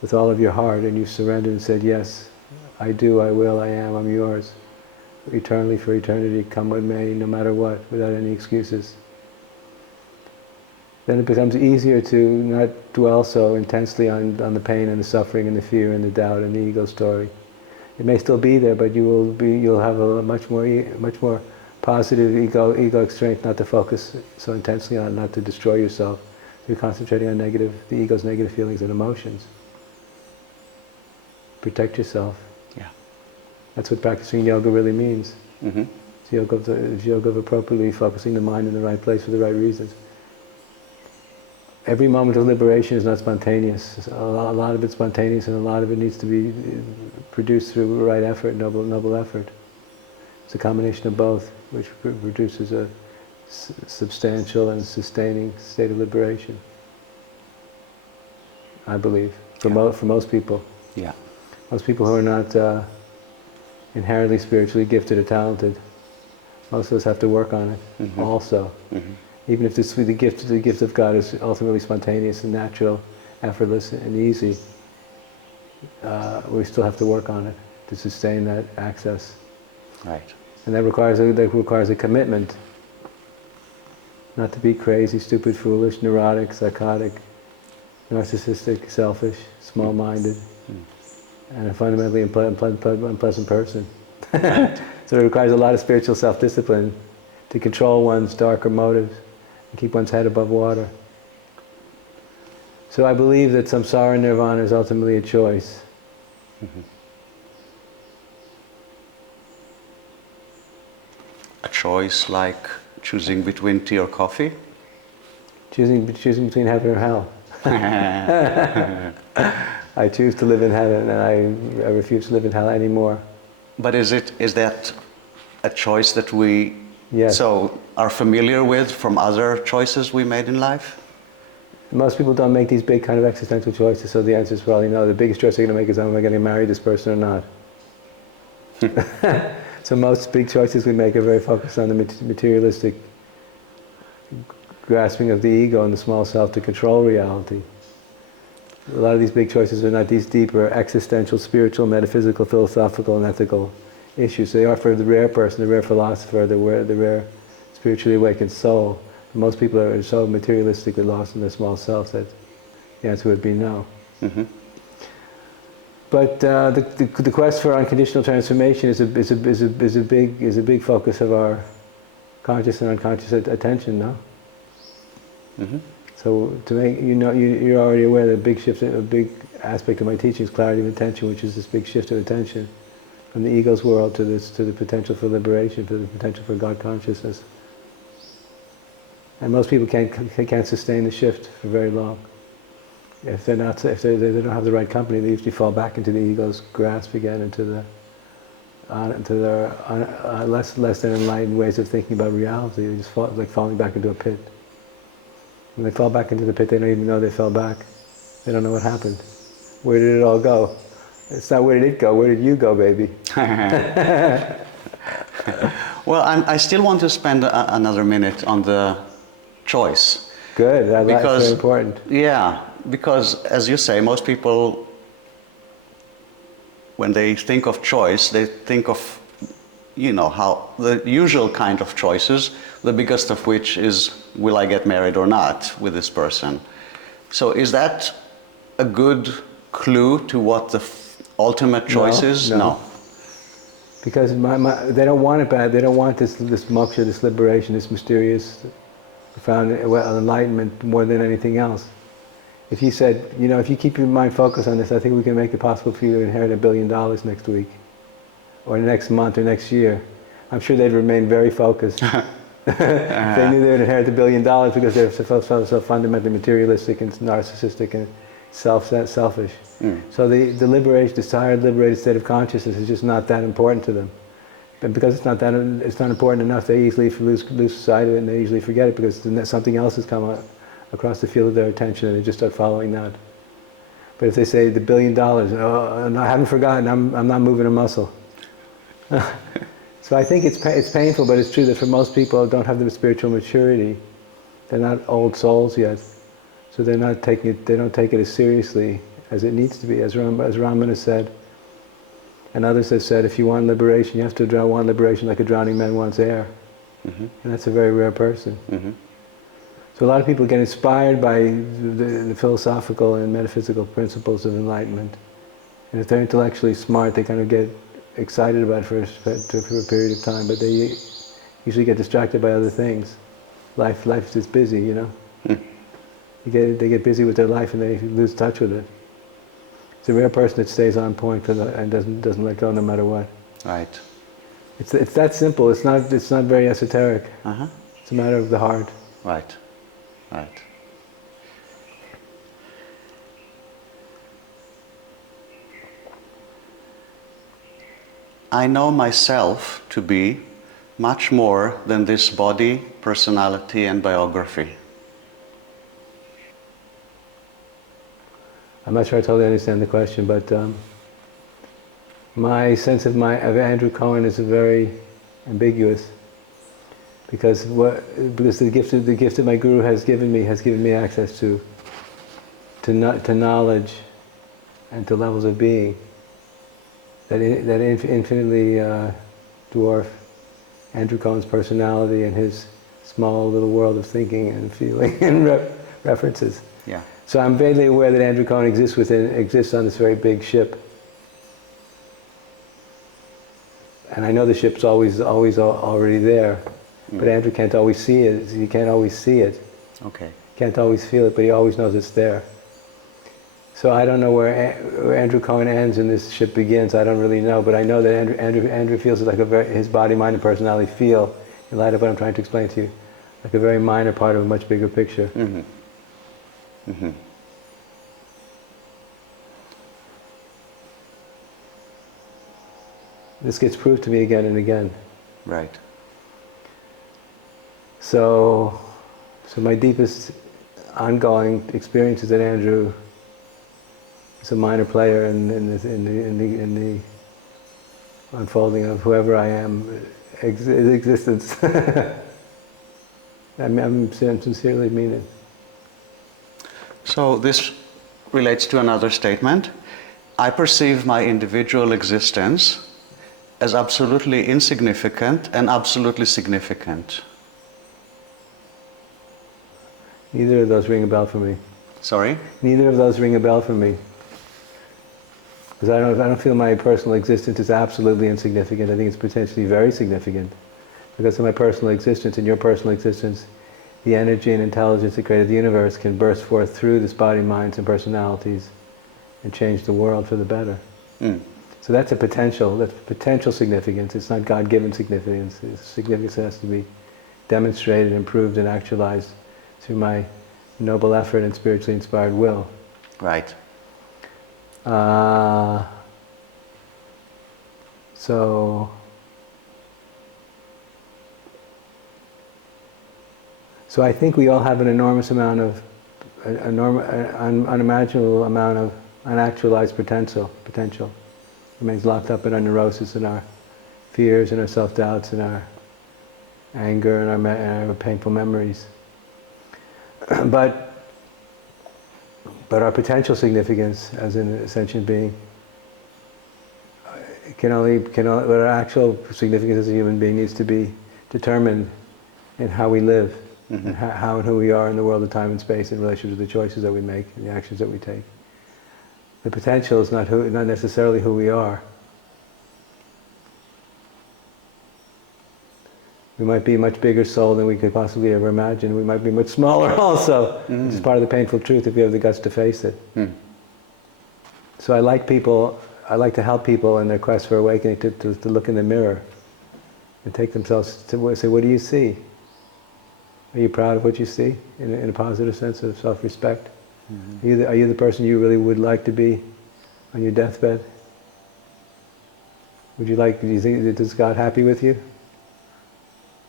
with all of your heart and you've surrendered and said, yes, I do, I will, I am, I'm yours, eternally for eternity, come what may, no matter what, without any excuses, then it becomes easier to not dwell so intensely on the pain and the suffering and the fear and the doubt and the ego story. It may still be there, but you'll have a much more positive egoic strength not to focus so intensely on, not to destroy yourself. You're concentrating on the ego's negative feelings and emotions. Protect yourself. Yeah. That's what practicing yoga really means. Mm-hmm. It's yoga of appropriately focusing the mind in the right place for the right reasons. Every moment of liberation is not spontaneous. A lot of it's spontaneous, and a lot of it needs to be produced through right effort, noble effort. It's a combination of both, which produces a substantial and sustaining state of liberation, I believe, for most people. Yeah. Most people who are not inherently spiritually gifted or talented, most of us have to work on it also. Mm-hmm. Even if the gift of God is ultimately spontaneous and natural, effortless and easy, we still have to work on it to sustain that access. Right. And that requires a commitment, not to be crazy, stupid, foolish, neurotic, psychotic, narcissistic, selfish, small-minded, and a fundamentally unpleasant person. So it requires a lot of spiritual self-discipline to control one's darker motives and keep one's head above water. So I believe that samsara and nirvana is ultimately a choice. A choice like choosing between tea or coffee? Choosing between heaven or hell. I choose to live in heaven, and I refuse to live in hell anymore. But is that a choice that we Yes. are familiar with from other choices we made in life? Most people don't make these big kind of existential choices, so the answer is probably no. The biggest choice they're going to make is, am I going to marry this person or not? So most big choices we make are very focused on the materialistic grasping of the ego and the small self to control reality. A lot of these big choices are not these deeper existential, spiritual, metaphysical, philosophical, and ethical issues. They are for the rare person, the rare philosopher, the rare spiritually awakened soul. Most people are so materialistically lost in their small self that the answer would be no. Mm-hmm. But the quest for unconditional transformation is a big focus of our conscious and unconscious attention, no? Mm-hmm. So to make you're already aware that a big aspect of my teaching is clarity of intention, which is this big shift of attention from the ego's world to the potential for liberation, to the potential for God consciousness. And most people can't sustain the shift for very long. If they don't have the right company, they usually fall back into the ego's grasp again, into their less than enlightened ways of thinking about reality. They just fall, like falling back into a pit. When they fall back into the pit, they don't even know they fell back. They don't know what happened. Where did it all go? It's not where did it go, where did you go, baby? Well, I still want to spend another minute on the choice. Good, that's very important. Yeah, because as you say, most people, when they think of choice, they think of, how the usual kind of choices, the biggest of which is, will I get married or not with this person? So is that a good clue to what the ultimate choice is? No. Because they don't want it bad. They don't want this moksha, this liberation, this mysterious, profound enlightenment more than anything else. If you said, if you keep your mind focused on this, I think we can make it possible for you to inherit $1 billion next week, or next month, or next year, I'm sure they'd remain very focused. If they knew they would inherit $1 billion because they're so fundamentally materialistic and narcissistic and selfish. So the desired liberated state of consciousness is just not that important to them. And because it's not important enough, they easily lose sight of it, and they usually forget it because something else has come across the field of their attention, and they just start following that. But if they say the $1 billion, no, I haven't forgotten, I'm not moving a muscle. So I think it's painful, but it's true that for most people who don't have the spiritual maturity, they're not old souls yet, so they don't take it as seriously as it needs to be. As Ramana said, and others have said, if you want liberation, you have to want liberation like a drowning man wants air. Mm-hmm. And that's a very rare person. Mm-hmm. So a lot of people get inspired by the philosophical and metaphysical principles of enlightenment. And if they're intellectually smart, they kind of get excited about it for a period of time, but they usually get distracted by other things. Life is just busy, Mm. They get busy with their life and they lose touch with it. It's a rare person that stays on point and doesn't let go no matter what. Right. It's that simple. It's not very esoteric. Uh-huh. It's a matter of the heart. Right. Right. I know myself to be much more than this body, personality, and biography. I'm not sure I totally understand the question, but my sense of Andrew Cohen is very ambiguous, because the gift that my guru has given me access to knowledge and to levels of being that infinitely dwarf Andrew Cohen's personality and his small little world of thinking and feeling and references. Yeah. So I'm vaguely aware that Andrew Cohen exists on this very big ship. And I know the ship's always already there, but Andrew can't always see it. He can't always see it. Okay. Can't always feel it, but he always knows it's there. So I don't know where Andrew Cohen ends and this ship begins. I don't really know, but I know that Andrew feels like his body, mind, and personality feel, in light of what I'm trying to explain to you, like a very minor part of a much bigger picture. Mm-hmm. Mm-hmm. This gets proved to me again and again. Right. So my deepest ongoing experience is that Andrew is a minor player in the unfolding of whoever I am existence. I'm sincerely mean it. So this relates to another statement. I perceive my individual existence as absolutely insignificant and absolutely significant. Neither of those ring a bell for me. Sorry? Neither of those ring a bell for me. Because I don't feel my personal existence is absolutely insignificant. I think it's potentially very significant. Because of my personal existence and your personal existence, the energy and intelligence that created the universe can burst forth through this body, minds, and personalities and change the world for the better. Mm. So that's potential significance. It's not God-given significance. Significance has to be demonstrated, improved, and actualized through my noble effort and spiritually inspired will. Right. So I think we all have an enormous amount of, unimaginable amount of unactualized potential. Remains locked up in our neurosis and our fears and our self-doubts and our anger and our painful memories. But our potential significance as an sentient being but our actual significance as a human being needs to be determined in how we live, and how and who we are in the world of time and space in relation to the choices that we make and the actions that we take. The potential is not necessarily who we are. We might be a much bigger soul than we could possibly ever imagine. We might be much smaller also, which is part of the painful truth if you have the guts to face it. Mm. So I like to help people in their quest for awakening to look in the mirror and take themselves to say, what do you see? Are you proud of what you see in a positive sense of self-respect? Mm-hmm. Are you the person you really would like to be on your deathbed? Do you think, is God happy with you?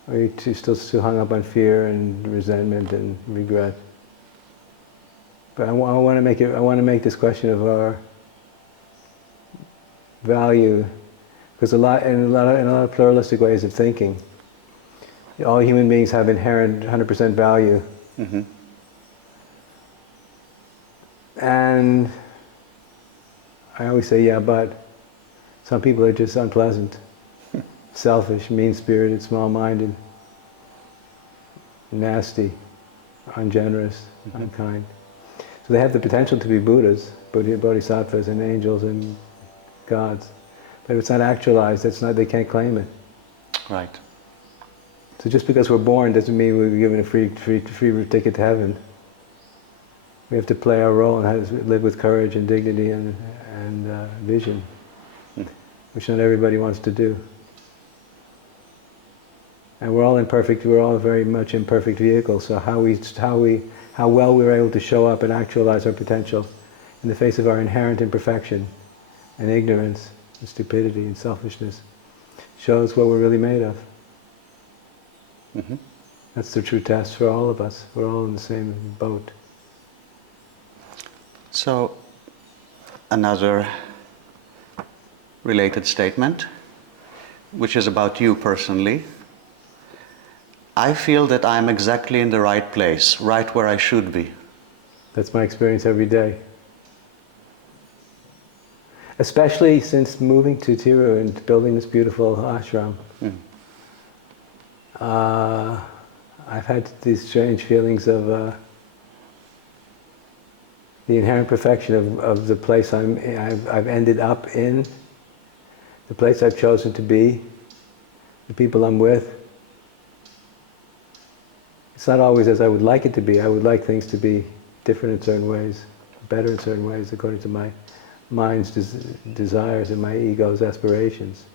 Or are you still hung up on fear and resentment and regret? But I want to make this question of our value, because in a lot of pluralistic ways of thinking, all human beings have inherent 100% value. Mm-hmm. And I always say, yeah, but some people are just unpleasant, selfish, mean-spirited, small-minded, nasty, ungenerous, unkind. So they have the potential to be Buddhas, bodhisattvas and angels and gods. But if it's not actualized, they can't claim it. Right. So just because we're born doesn't mean we're given a free ticket to heaven. We have to play our role and live with courage and dignity and vision, which not everybody wants to do. And we're all very much imperfect vehicles. So how well we're able to show up and actualize our potential in the face of our inherent imperfection and ignorance and stupidity and selfishness shows what we're really made of. Mm-hmm. That's the true test for all of us. We're all in the same boat. So, another related statement, which is about you personally. I feel that I'm exactly in the right place, right where I should be. That's my experience every day. Especially since moving to Tiru and building this beautiful ashram. I've had these strange feelings of the inherent perfection of the place I've ended up in, the place I've chosen to be, the people I'm with. It's not always as I would like it to be. I would like things to be different in certain ways, better in certain ways, according to my mind's desires and my ego's aspirations.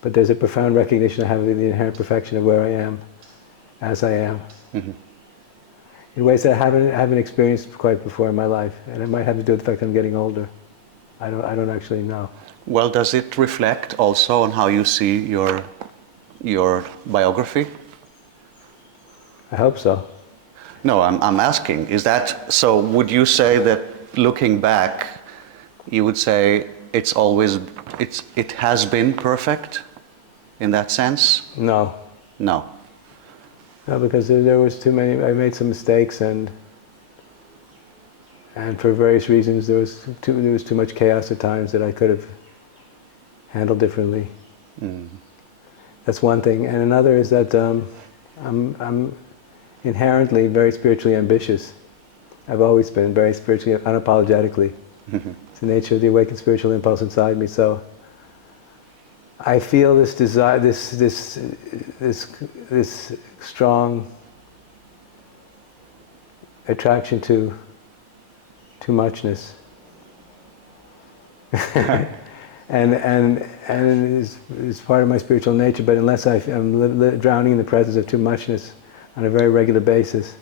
But there's a profound recognition I have of the inherent perfection of where I am, as I am, in ways that I haven't experienced quite before in my life, and it might have to do with the fact I'm getting older. I don't actually know. Well, does it reflect also on how you see your biography? I hope so. No, I'm asking, is that, so would you say that looking back, you would say it has been perfect in that sense? No. No. No, because there was too many, I made some mistakes, and for various reasons there was too much chaos at times that I could have handled differently. That's one thing. And another is that I'm inherently very spiritually ambitious. I've always been very spiritually, unapologetically. It's the nature of the awakened spiritual impulse inside me. So I feel this desire, this strong attraction to too muchness, and it's part of my spiritual nature. But unless I'm drowning in the presence of too muchness on a very regular basis,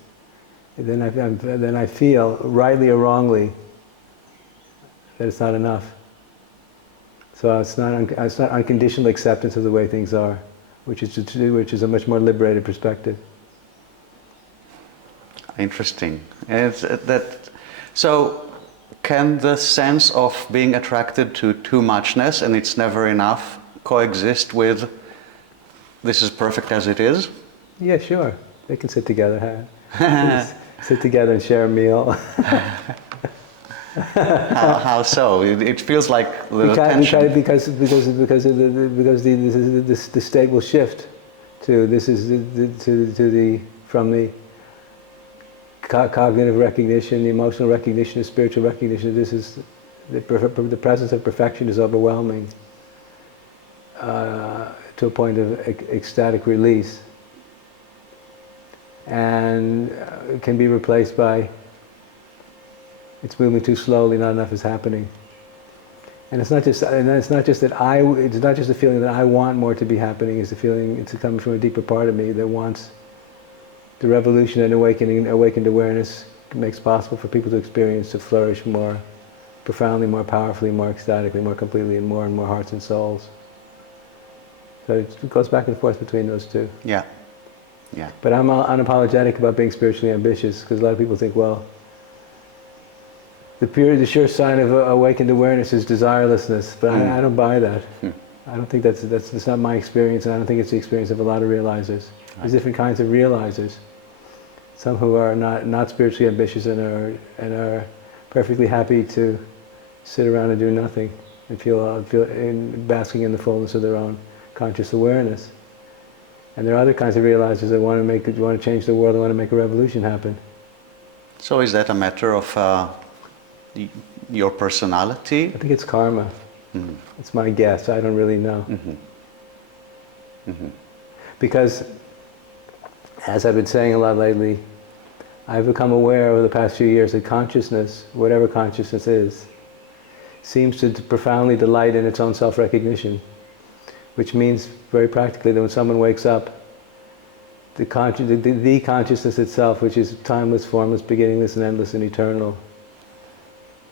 then I feel, rightly or wrongly, that it's not enough. So it's not unconditional acceptance of the way things are, which is a much more liberated perspective. Interesting. So can the sense of being attracted to too muchness and it's never enough coexist with this is perfect as it is? Yeah, sure. They can sit together, sit together and share a meal. How so? It feels like a little tension. Because the state will shift to this is from the cognitive recognition, the emotional recognition, the spiritual recognition. This is the presence of perfection is overwhelming to a point of ecstatic release, and it can be replaced by it's moving too slowly, not enough is happening. And it's not just the feeling that I want more to be happening. It's the feeling, it's coming from a deeper part of me that wants the revolution and awakened awareness makes possible for people to experience, to flourish more profoundly, more powerfully, more ecstatically, more completely, in more and more hearts and souls. So it goes back and forth between those two. Yeah. Yeah. But I'm unapologetic about being spiritually ambitious, because a lot of people think, well, the sure sign of awakened awareness is desirelessness, but I don't buy that. I don't think that's not my experience, and I don't think it's the experience of a lot of realizers. Right. There's different kinds of realizers. Some who are not spiritually ambitious and are perfectly happy to sit around and do nothing and feel basking in the fullness of their own conscious awareness. And there are other kinds of realizers that want to change the world, that want to make a revolution happen. So is that a matter of your personality? I think it's karma. It's my guess. I don't really know. Because, as I've been saying a lot lately, I've become aware over the past few years that consciousness, whatever consciousness is, seems to profoundly delight in its own self-recognition, which means very practically that when someone wakes up, the consciousness itself, which is timeless, formless, beginningless and endless and eternal,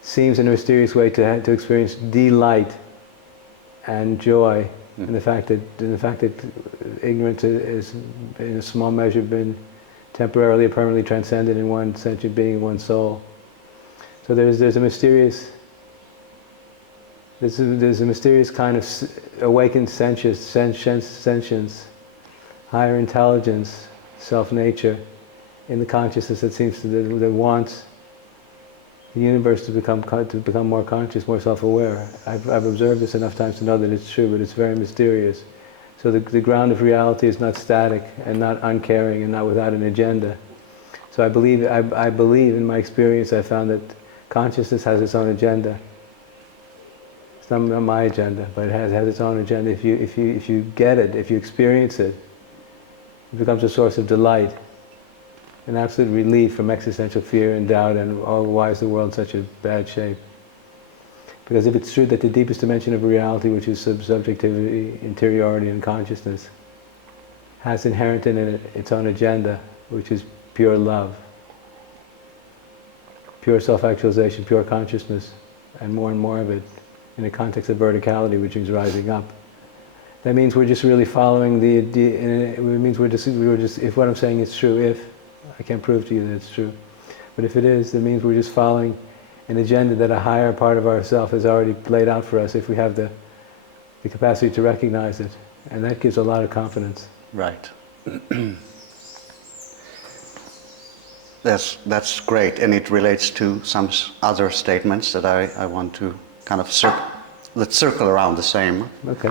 seems in a mysterious way to experience delight and joy in the fact that ignorance is in a small measure been temporarily or permanently transcended in one sentient being, in one soul. So there's a mysterious kind of awakened sentience, higher intelligence, self-nature in the consciousness that wants the universe to become more conscious, more self-aware. I've observed this enough times to know that it's true, but it's very mysterious. So the ground of reality is not static and not uncaring and not without an agenda. So I believe in my experience, I found that Consciousness has its own agenda. It's not my agenda, but it has its own agenda. If you get it, if you experience it, it becomes a source of delight, an absolute relief from existential fear and doubt and, oh, why is the world in such a bad shape? Because if it's true that the deepest dimension of reality, which is subjectivity, interiority and consciousness, has inherent in it its own agenda, which is pure love, pure self-actualization, pure consciousness, and more of it in the context of verticality, which is rising up. That means we're just really following it means we're just, if what I'm saying is true, if, I can't prove to you that it's true, but if it is, that means we're just following an agenda that a higher part of ourself has already laid out for us if we have the capacity to recognize it. And that gives a lot of confidence. Right. That's great, and it relates to some other statements that I want to kind of let's circle around the same. Okay.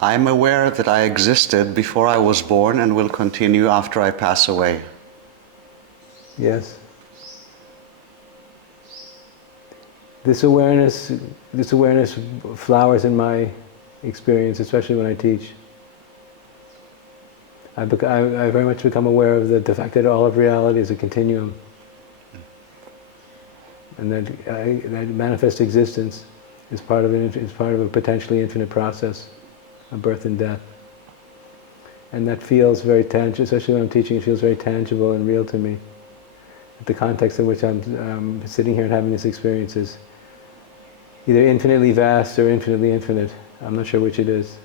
I am aware that I existed before I was born and will continue after I pass away. Yes. This awareness flowers in my experience, especially when I teach. I very much become aware of the fact that all of reality is a continuum, and that manifest existence is part of a potentially infinite process of birth and death. And that feels very tangible, especially when I'm teaching. It feels very tangible and real to me. The context in which I'm sitting here and having this experience is either infinitely vast or infinitely infinite. I'm not sure which it is,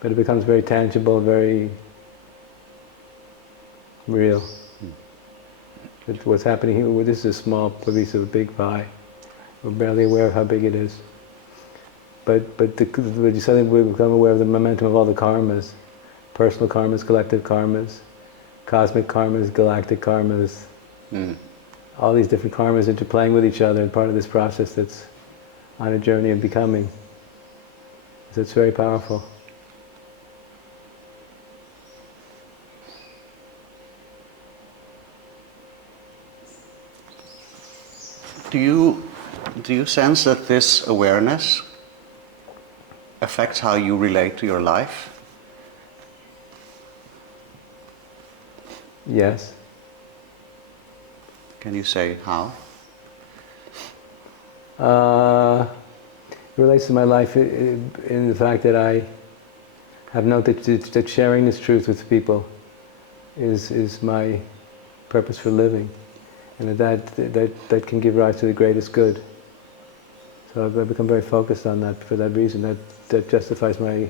but it becomes very tangible, very real. But what's happening here, this is a small piece of a big pie. We're barely aware of how big it is. But you suddenly become aware of the momentum of all the karmas, personal karmas, collective karmas, cosmic karmas, galactic karmas, all these different karmas interplaying with each other and part of this process that's on a journey of becoming. So it's very powerful. Do you sense that this awareness affects how you relate to your life? Yes. Can you say how? It relates to my life in the fact that I have noted that sharing this truth with people is my purpose for living, and that can give rise to the greatest good. So I've become very focused on that for that reason. That justifies my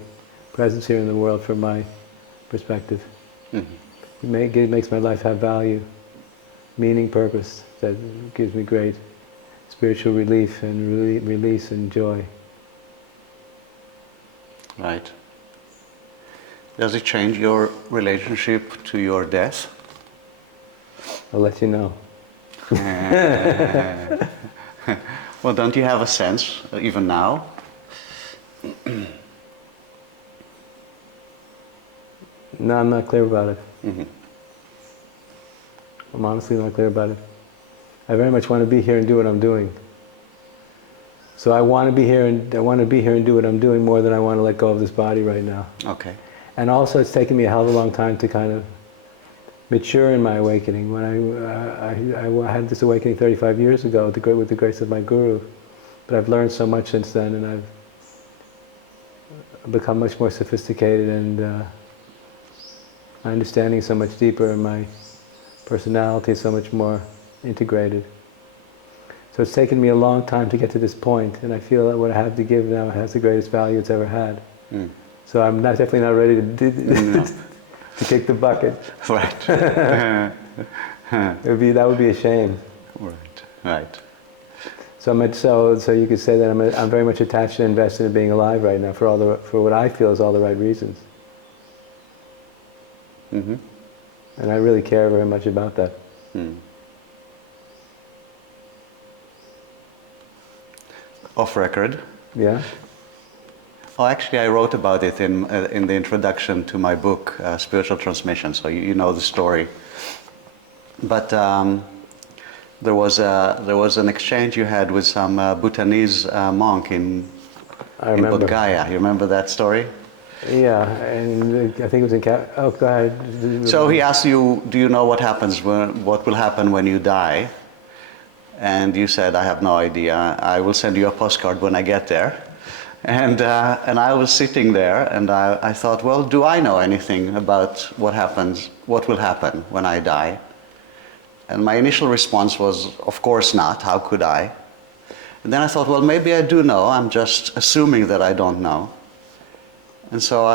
presence here in the world from my perspective. Mm-hmm. It makes my life have value, meaning, purpose, that gives me great spiritual relief and release and joy. Right. Does it change your relationship to your death? I'll let you know. Well, don't you have a sense, even now? No, I'm not clear about it. Mm-hmm. I'm honestly not clear about it. I very much want to be here and do what I'm doing. So I want to be here and do what I'm doing more than I want to let go of this body right now. Okay. And also, it's taken me a hell of a long time to kind of mature in my awakening. When I had this awakening 35 years ago with the grace of my guru, but I've learned so much since then, and I've become much more sophisticated, and my understanding is so much deeper, and my personality is so much more integrated. So it's taken me a long time to get to this point, and I feel that what I have to give now has the greatest value it's ever had. So I'm definitely not ready to kick the bucket. Right. That would be a shame. Right. So you could say that I'm very much attached and invested in being alive right now for what I feel is all the right reasons. Mm-hmm. And I really care very much about that. Off record. Yeah. Oh, actually, I wrote about it in the introduction to my book, Spiritual Transmission. So you know the story. But There was an exchange you had with some Bhutanese monk in Bodh Gaya. You remember that story? Yeah, and I think it was in oh, go ahead. So he asked you, do you know what happens what will happen when you die? And you said, I have no idea. I will send you a postcard when I get there. And I was sitting there, and I thought, well, do I know anything about what will happen when I die? And my initial response was, of course not, how could I? And then I thought, well, maybe I do know, I'm just assuming that I don't know. And so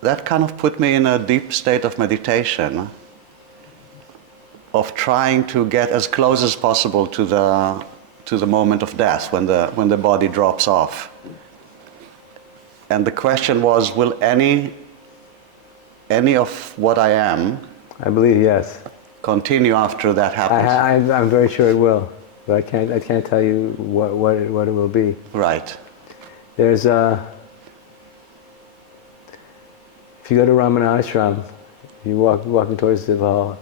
that kind of put me in a deep state of meditation, of trying to get as close as possible to the moment of death, when the body drops off. And the question was, will any of what I am, I believe yes, continue after that happens? I'm very sure it will, but I can't tell you what it will be. Right. There's if you go to Ramana Ashram, you walking towards the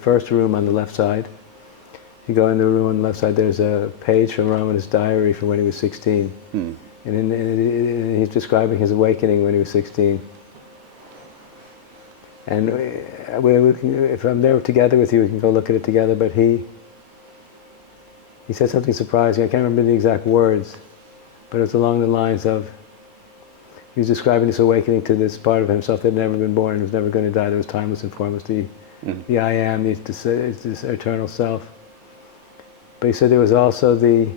first room on the left side. If you go in the room on the left side, there's a page from Ramana's diary from when he was 16. And he's describing his awakening when he was 16. And if I'm there together with you, we can go look at it together, but he said something surprising. I can't remember the exact words, but it was along the lines of, he was describing this awakening to this part of himself that had never been born and was never going to die, that was timeless and formless, the I am, this eternal self. But he said there was also the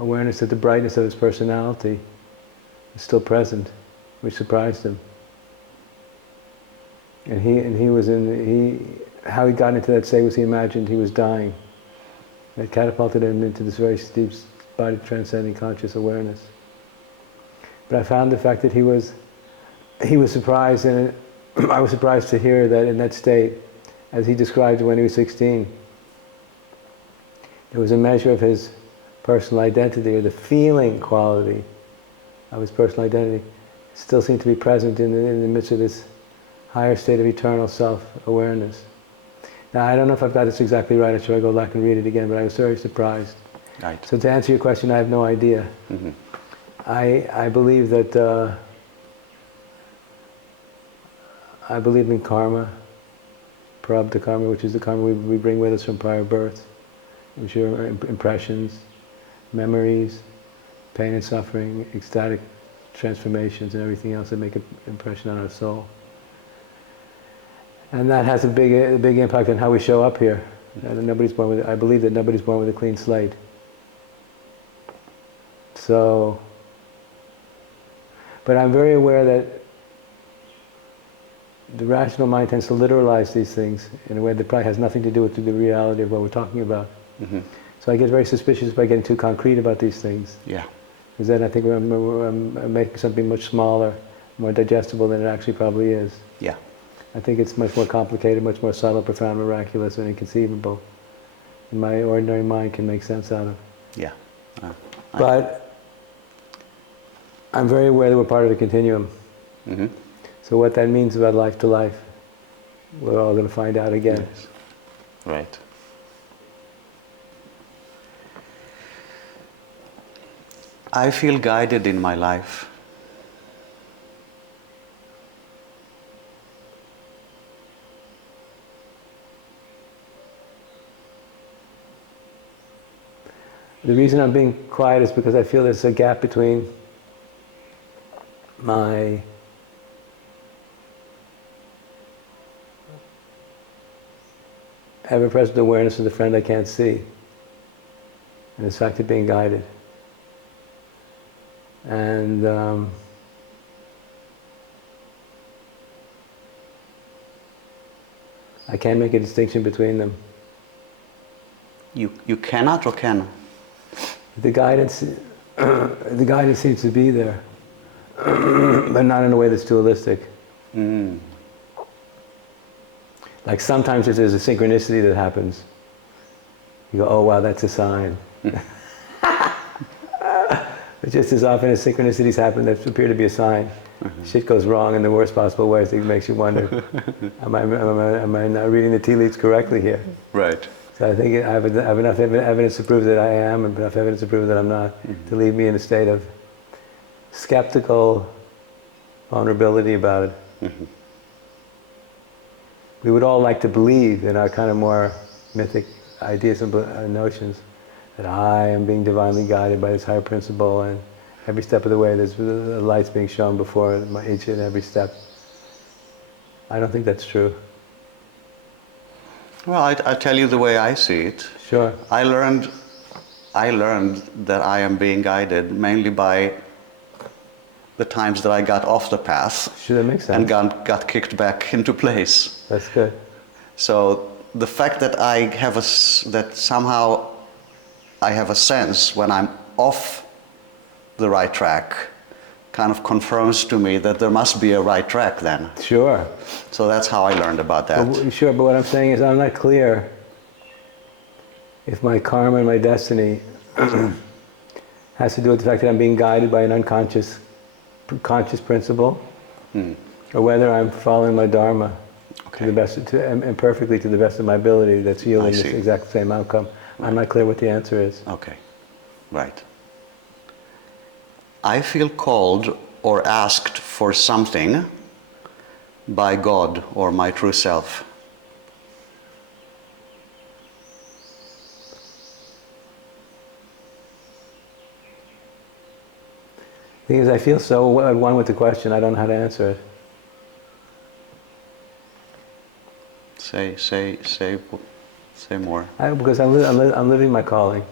awareness that the brightness of his personality is still present, which surprised him. And he was how he got into that state was he imagined he was dying. It catapulted him into this very deep body transcending conscious awareness. But I found the fact that he was surprised, and I was surprised to hear that in that state, as he described it when he was 16, there was a measure of his personal identity, or the feeling quality of his personal identity still seemed to be present in the midst of this higher state of eternal self-awareness. Now, I don't know if I've got this exactly right, or should I go back and read it again, but I was very surprised. Right. So to answer your question, I have no idea. Mm-hmm. I believe that I believe in karma, prarabdha karma, which is the karma we bring with us from prior births, which are impressions, memories, pain and suffering, ecstatic transformations, and everything else that make an impression on our soul. And that has a big impact on how we show up here. And I believe that nobody's born with a clean slate. So, but I'm very aware that the rational mind tends to literalize these things in a way that probably has nothing to do with the reality of what we're talking about. Mm-hmm. So I get very suspicious by getting too concrete about these things. Yeah. Because then I think I'm making something much smaller, more digestible than it actually probably is. Yeah. I think it's much more complicated, much more subtle, profound, miraculous, and inconceivable. And my ordinary mind can make sense out of. Yeah. But I'm very aware that we're part of the continuum. Mm-hmm. So what that means about life to life, we're all going to find out again. Yes. Right. I feel guided in my life. The reason I'm being quiet is because I feel there's a gap between my ever-present awareness of the friend I can't see, and this fact of being guided. And I can't make a distinction between them. You cannot or can? The guidance seems to be there, but not in a way that's dualistic. Mm. Like sometimes if there's a synchronicity that happens, you go, oh wow, that's a sign. But just as often as synchronicities happen that appear to be a sign, shit goes wrong in the worst possible ways. It makes you wonder, am I not reading the tea leaves correctly here? Right. So I think I have enough evidence to prove that I am, and enough evidence to prove that I'm not, to leave me in a state of skeptical vulnerability about it. We would all like to believe in our kind of more mythic ideas and notions that I am being divinely guided by this higher principle, and every step of the way there's the light's being shown before each and every step. I don't think that's true. Well, I tell you the way I see it. Sure. I learned that I am being guided mainly by the times that I got off the path. Sure, that makes sense. And got kicked back into place. That's good. So the fact that that somehow I have a sense when I'm off the right track kind of confirms to me that there must be a right track then. Sure. So that's how I learned about that. Sure, but what I'm saying is I'm not clear if my karma and my destiny has to do with the fact that I'm being guided by an unconscious conscious principle, or whether I'm following my dharma to the best, and perfectly to the best of my ability that's yielding this exact same outcome. Right. I'm not clear what the answer is. Okay, right. I feel called or asked for something by God or my true self. The thing is, I feel so at one with the question, I don't know how to answer it. Say more. Because I'm living my calling.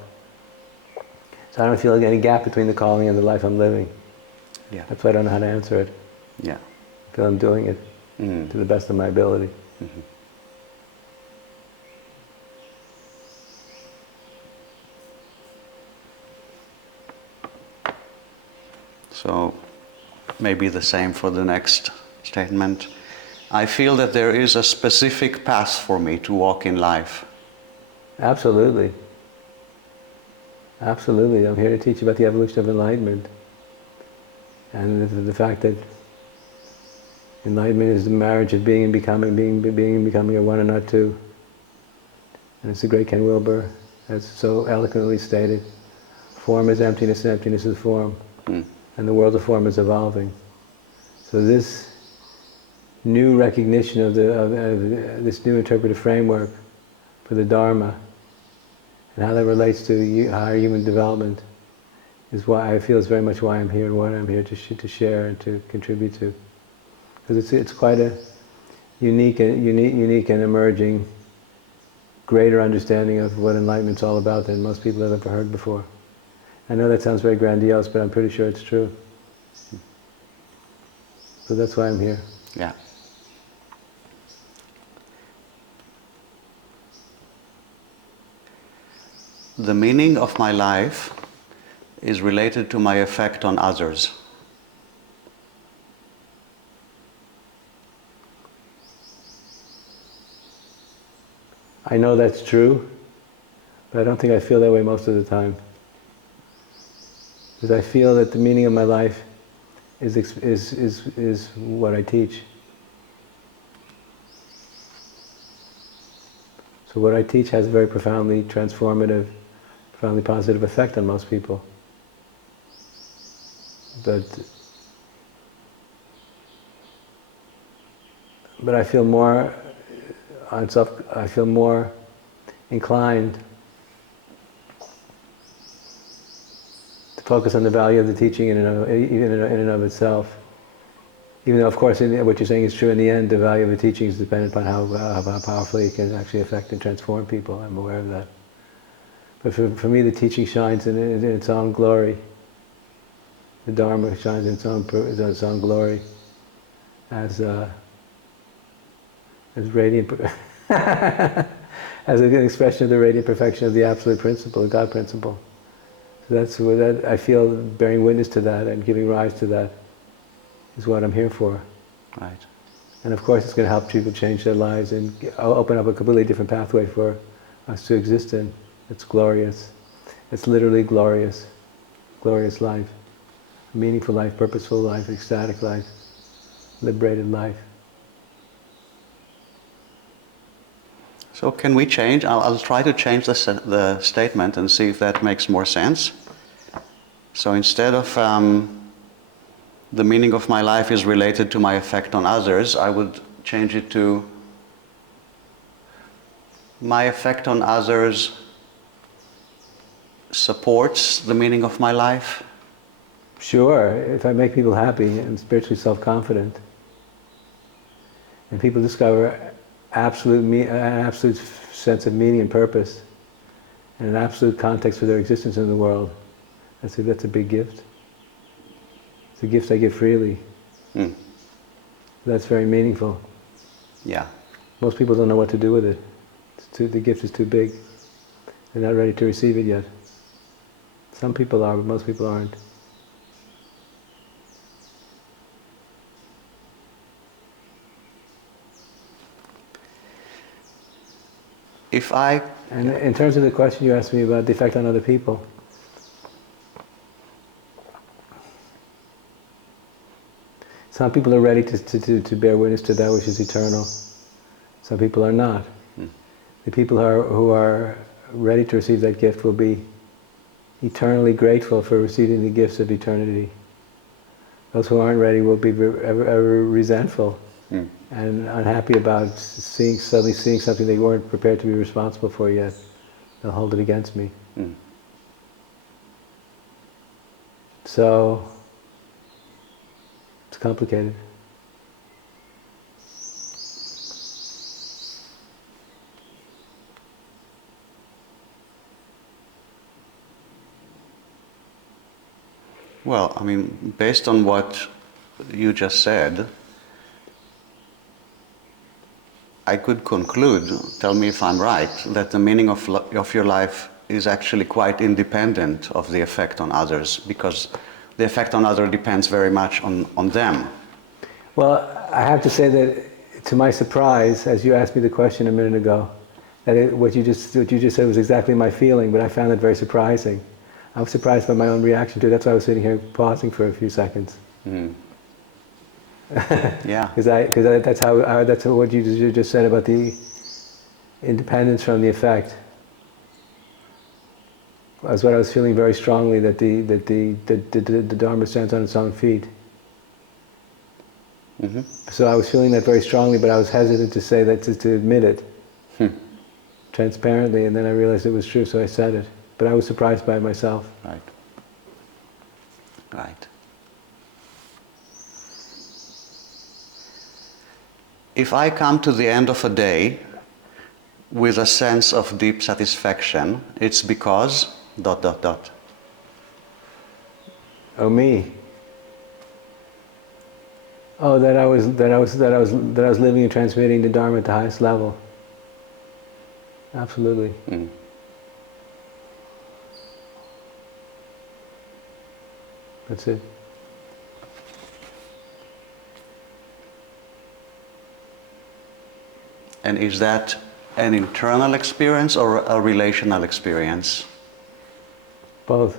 So I don't feel like any gap between the calling and the life I'm living. Yeah. That's why I don't know how to answer it. Yeah. I feel I'm doing it to the best of my ability. Mm-hmm. So maybe the same for the next statement. I feel that there is a specific path for me to walk in life. Absolutely. Absolutely. I'm here to teach about the evolution of enlightenment. And the fact that enlightenment is the marriage of being and becoming, being and becoming are one and not two. And it's the great Ken Wilber has so eloquently stated, form is emptiness and emptiness is form. And the world of form is evolving. So this new recognition of this new interpretive framework for the Dharma and how that relates to higher human development is why I feel is very much why I'm here and what I'm here to share and to contribute to. Because it's quite a unique and emerging, greater understanding of what enlightenment's all about than most people have ever heard before. I know that sounds very grandiose, but I'm pretty sure it's true. So that's why I'm here. Yeah. The meaning of my life is related to my effect on others. I know that's true, but I don't think I feel that way most of the time. Because I feel that the meaning of my life is what I teach. So what I teach has a very profoundly transformative, profoundly positive effect on most people. But I feel more inclined to focus on the value of the teaching in and of itself. Even though, of course, what you're saying is true in the end, the value of the teaching is dependent upon how powerfully it can actually affect and transform people. I'm aware of that. But for me, the teaching shines in its own glory. The Dharma shines in its own glory as radiant, as an expression of the radiant perfection of the absolute principle, the God principle. So that's what I feel, bearing witness to that and giving rise to that is what I'm here for. Right. And of course it's going to help people change their lives and open up a completely different pathway for us to exist in. It's glorious. It's literally glorious. Glorious life. A meaningful life, purposeful life, ecstatic life, liberated life. So can we change? I'll try to change the statement and see if that makes more sense. So instead of the meaning of my life is related to my effect on others, I would change it to my effect on others supports the meaning of my life. Sure, if I make people happy and spiritually self-confident, and people discover an absolute sense of meaning and purpose, and an absolute context for their existence in the world, that's a big gift. It's a gift I give freely. Mm. That's very meaningful. Yeah. Most people don't know what to do with it. The gift is too big. They're not ready to receive it yet. Some people are, but most people aren't. And in terms of the question you asked me about the effect on other people, some people are ready to bear witness to that which is eternal. Some people are not. Mm. The people who are ready to receive that gift will be eternally grateful for receiving the gifts of eternity. Those who aren't ready will be ever resentful and unhappy about suddenly seeing something they weren't prepared to be responsible for yet. They'll hold it against me. Mm. So, it's complicated. Well, I mean, based on what you just said, I could conclude, tell me if I'm right, that the meaning of your life is actually quite independent of the effect on others, because the effect on others depends very much on them. Well, I have to say that, to my surprise, as you asked me the question a minute ago, that what you just said was exactly my feeling, but I found it very surprising. I was surprised by my own reaction to it. That's why I was sitting here pausing for a few seconds. Mm. Yeah. Because that's what you just said about the independence from the effect. That's what I was feeling very strongly, that the Dharma stands on its own feet. Mm-hmm. So I was feeling that very strongly, but I was hesitant to say that, to admit it transparently, and then I realized it was true, so I said it. But I was surprised by it myself. Right. Right. If I come to the end of a day with a sense of deep satisfaction, it's because ... Oh, me. Oh, that I was living and transmitting the Dharma at the highest level. Absolutely. Mm. That's it. And is that an internal experience or a relational experience? Both.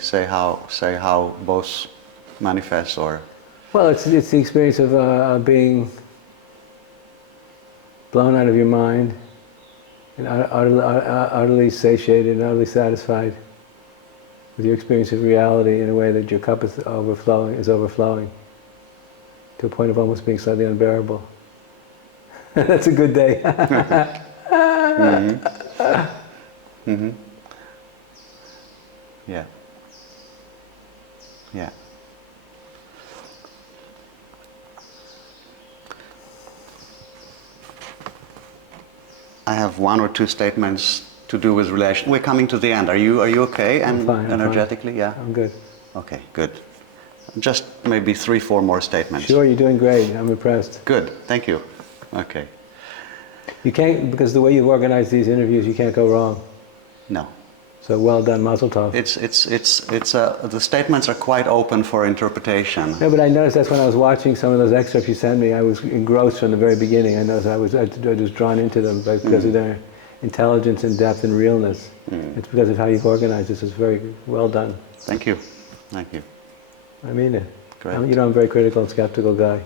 Say how both manifest, or... Well, it's the experience of being blown out of your mind and utterly satiated and utterly satisfied with your experience of reality in a way that your cup is overflowing to a point of almost being slightly unbearable. That's a good day. Mm-hmm. Mm-hmm. Yeah. Yeah. I have one or two statements to do with relation. We're coming to the end. Are you okay? And I'm fine, energetically, I'm yeah. I'm good. Okay, good. Just maybe 3-4 more statements. Sure, you're doing great. I'm impressed. Good. Thank you. Okay. You can't, because the way you've organized these interviews, you can't go wrong. No. So well done, Mazel Tov. The statements are quite open for interpretation. No, but I noticed that's when I was watching some of those excerpts you sent me, I was engrossed from the very beginning. I noticed I was drawn into them because of their intelligence and depth and realness. It's because of how you've organized this. It's very well done. Thank you. Thank you. I mean it. Great. I'm a very critical and skeptical guy.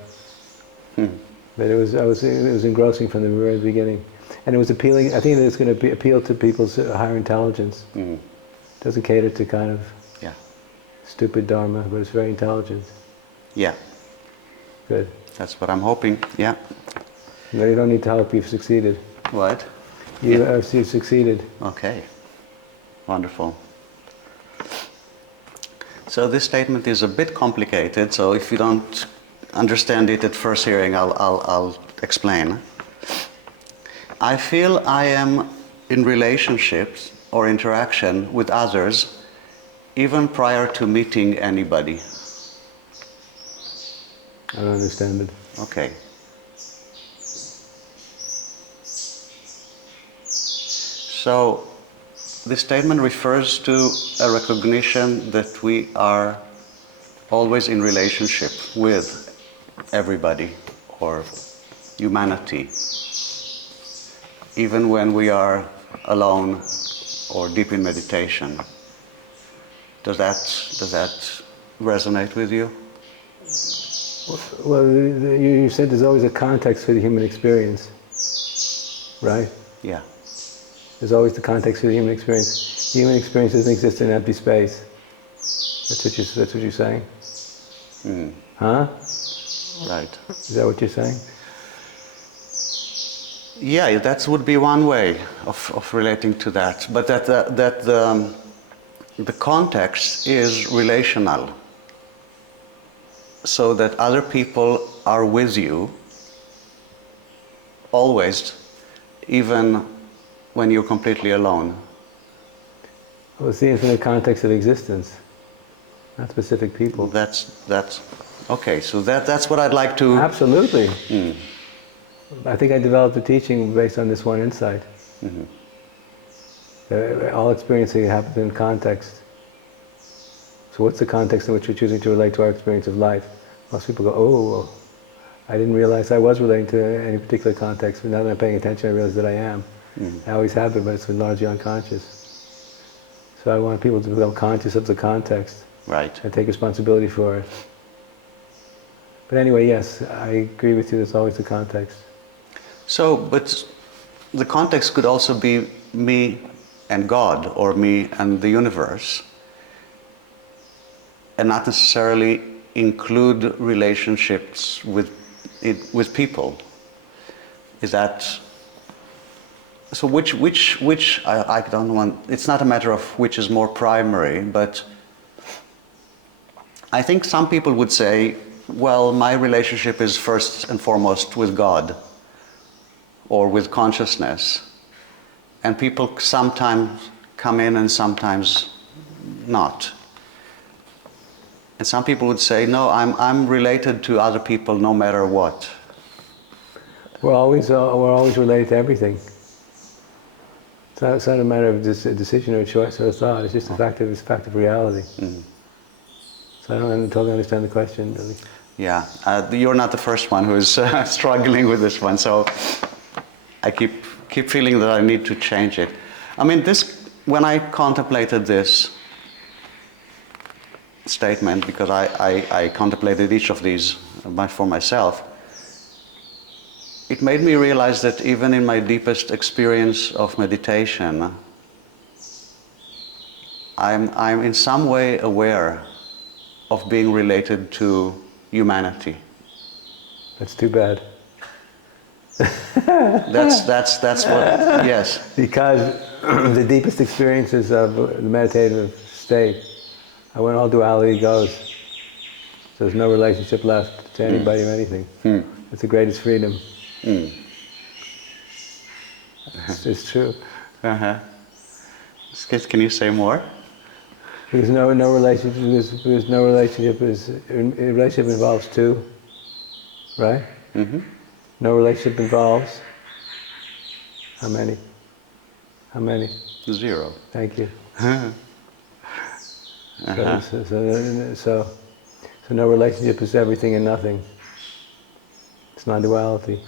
But it was engrossing from the very beginning. And it was appealing, I think that it's going to appeal to people's higher intelligence. Mm. It doesn't cater to kind of Yeah. stupid dharma, but it's very intelligent. Yeah. Good. That's what I'm hoping. Yeah. No, you don't need to help, you've succeeded. What? You've succeeded. Okay. Wonderful. So this statement is a bit complicated, so if you don't understand it at first hearing, I'll explain. I feel I am in relationships or interaction with others even prior to meeting anybody. I don't understand it. Okay. So this statement refers to a recognition that we are always in relationship with everybody or humanity, even when we are alone or deep in meditation. Does that resonate with you? Well, you said there's always a context for the human experience, right? Yeah. There's always the context for the human experience. The human experience doesn't exist in empty space. That's what you're saying? Mm. Huh? Right. Is that what you're saying? Yeah, that would be one way of relating to that. But that the context is relational, so that other people are with you always, even when you're completely alone. Well, it's the infinite context of existence, not specific people. That's okay. So that's what I'd like to. Absolutely. Mm. I think I developed the teaching based on this one insight. Mm-hmm. All experiencing happens in context. So what's the context in which we're choosing to relate to our experience of life? Most people go, oh, well, I didn't realize I was relating to any particular context, but now that I'm paying attention I realize that I am. I always have been, but it's been largely unconscious. So I want people to become conscious of the context. Right. And take responsibility for it. But anyway, yes, I agree with you, there's always the context. So, but the context could also be me and God, or me and the universe, and not necessarily include relationships with people. Is that so? Which I don't want. It's not a matter of which is more primary, but I think some people would say, well, my relationship is first and foremost with God or with consciousness, and people sometimes come in and sometimes not. And some people would say, no, I'm related to other people no matter what. We're always related to everything. It's not a matter of a decision or a choice or a thought. It's just a fact of reality. Mm. So I don't totally understand the question, really. Yeah, you're not the first one who is struggling with this one. So I keep feeling that I need to change it. I mean, when I contemplated this statement, because I contemplated each of these for myself, it made me realize that even in my deepest experience of meditation, I'm in some way aware of being related to humanity. That's too bad. That's what, yes. Because the deepest experiences of the meditative state are when all duality goes. So there's no relationship left to anybody or anything. It's the greatest freedom. It's true. Uh-huh. Can you say more? Because no relationship. Because no relationship is. A relationship involves two, right? Mm-hmm. No relationship involves. How many? How many? 0. Thank you. Uh-huh. So no relationship is everything and nothing. It's non-duality.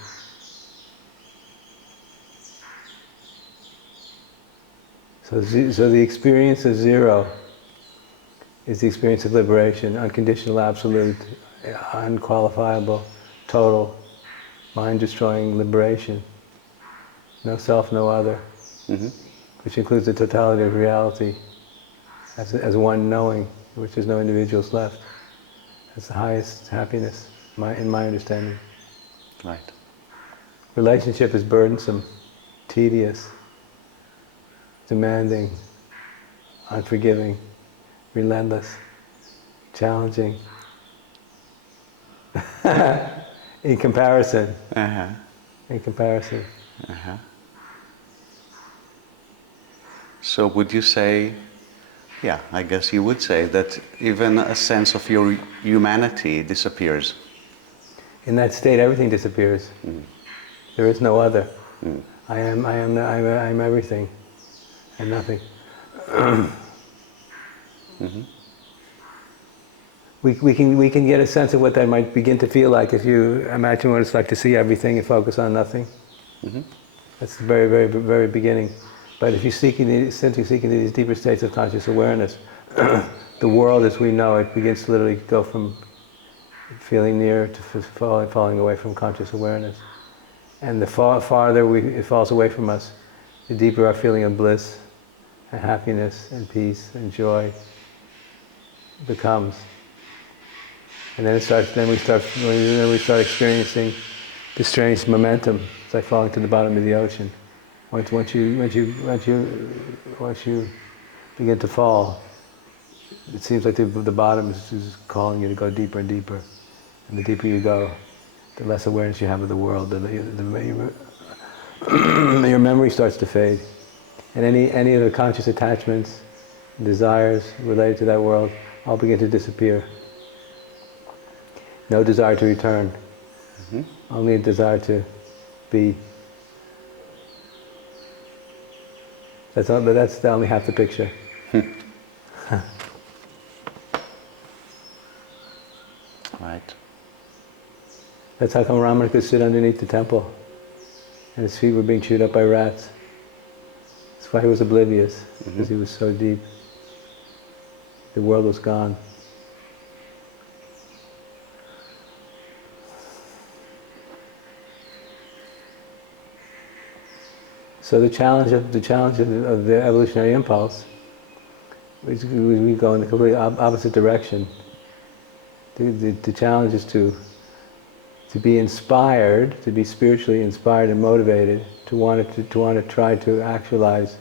So the experience of 0 is the experience of liberation, unconditional, absolute, unqualifiable, total. mind-destroying liberation. No self, no other, which includes the totality of reality as one knowing, in which there's no individuals left. That's the highest happiness, in my understanding. Right. Relationship is burdensome, tedious, demanding, unforgiving, relentless, challenging. In comparison. In comparison. So would you say, yeah, I guess you would say that even a sense of your humanity disappears? In that state, everything disappears. There is no other. I am everything and nothing. We can get a sense of what that might begin to feel like if you imagine what it's like to see everything and focus on nothing. That's the very, very, very beginning. But if you simply seek into these deeper states of conscious awareness, the world as we know it begins to literally go from feeling near to falling away from conscious awareness. And the farther it falls away from us, the deeper our feeling of bliss and happiness and peace and joy becomes. And then we start experiencing this strange momentum. It's like falling to the bottom of the ocean. Once you begin to fall, it seems like the bottom is calling you to go deeper and deeper. And the deeper you go, the less awareness you have of the world. Your memory starts to fade. And any of the conscious attachments, desires related to that world, all begin to disappear. No desire to return. Only a desire to be. That's only half the picture. Right. That's how come Ramana could sit underneath the temple and his feet were being chewed up by rats. That's why he was oblivious, because he was so deep. The world was gone. So the challenge of the evolutionary impulse, we go in the completely opposite direction. The challenge is to be inspired, to be spiritually inspired and motivated, to want to try to actualize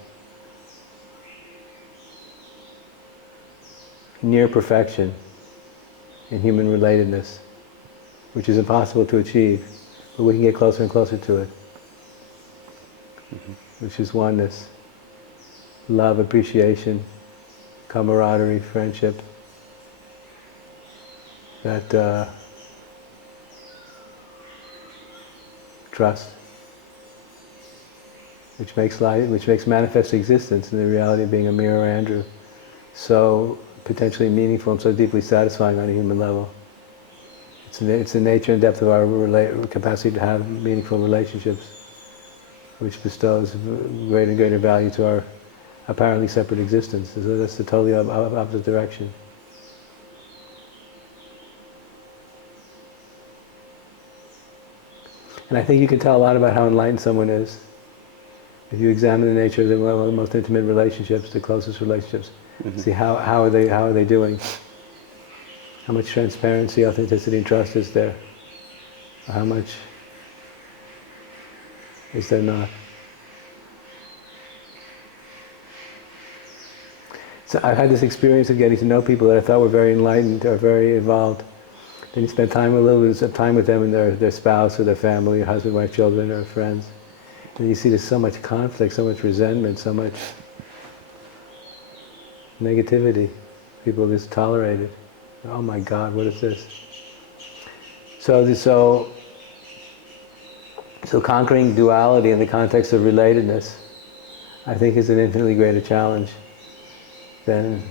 near perfection in human relatedness, which is impossible to achieve, but we can get closer and closer to it. Which is oneness, love, appreciation, camaraderie, friendship, that trust, which makes manifest existence in the reality of being a mirror Andrew so potentially meaningful and so deeply satisfying on a human level. It's the nature and depth of our capacity to have meaningful relationships, which bestows greater and greater value to our apparently separate existence. So that's the totally opposite direction. And I think you can tell a lot about how enlightened someone is if you examine the nature of the most intimate relationships, the closest relationships. See how are they doing? How much transparency, authenticity, and trust is there? Or how much is there not? So I've had this experience of getting to know people that I thought were very enlightened or very evolved. Then you spend a little bit of time with them and their spouse or their family, or husband, wife, children, or friends. And you see there's so much conflict, so much resentment, so much negativity. People just tolerate it. Oh my God, what is this? So conquering duality in the context of relatedness, I think, is an infinitely greater challenge than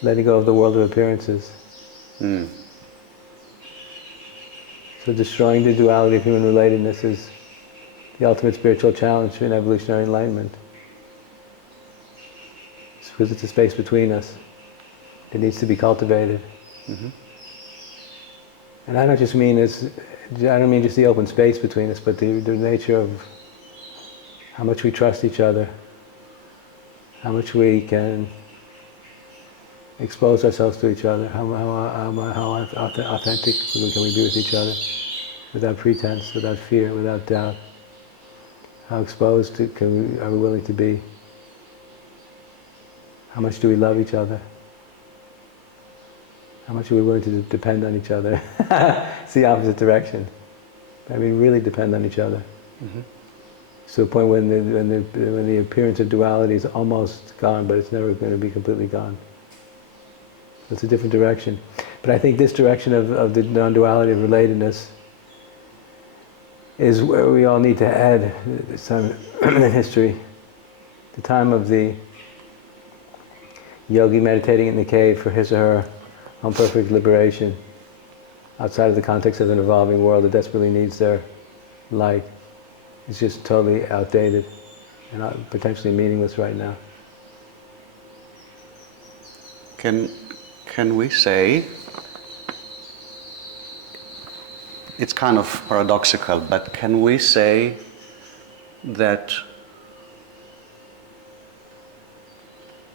letting go of the world of appearances. So destroying the duality of human relatedness is the ultimate spiritual challenge in evolutionary enlightenment. It's because it's a space between us. It needs to be cultivated. And I don't just mean I don't mean just the open space between us, but the nature of how much we trust each other, how much we can expose ourselves to each other, how authentic can we be with each other, without pretense, without fear, without doubt. How exposed are we willing to be? How much do we love each other? How much are we willing to depend on each other? It's the opposite direction. I mean, really depend on each other. Mm-hmm. To a point when the appearance of duality is almost gone, but it's never going to be completely gone. It's a different direction. But I think this direction of the non-duality of relatedness is where we all need to head this time in history. The time of the yogi meditating in the cave for his or her own perfect liberation, outside of the context of an evolving world that desperately needs their light, is just totally outdated and potentially meaningless right now. Can we say, it's kind of paradoxical, but can we say that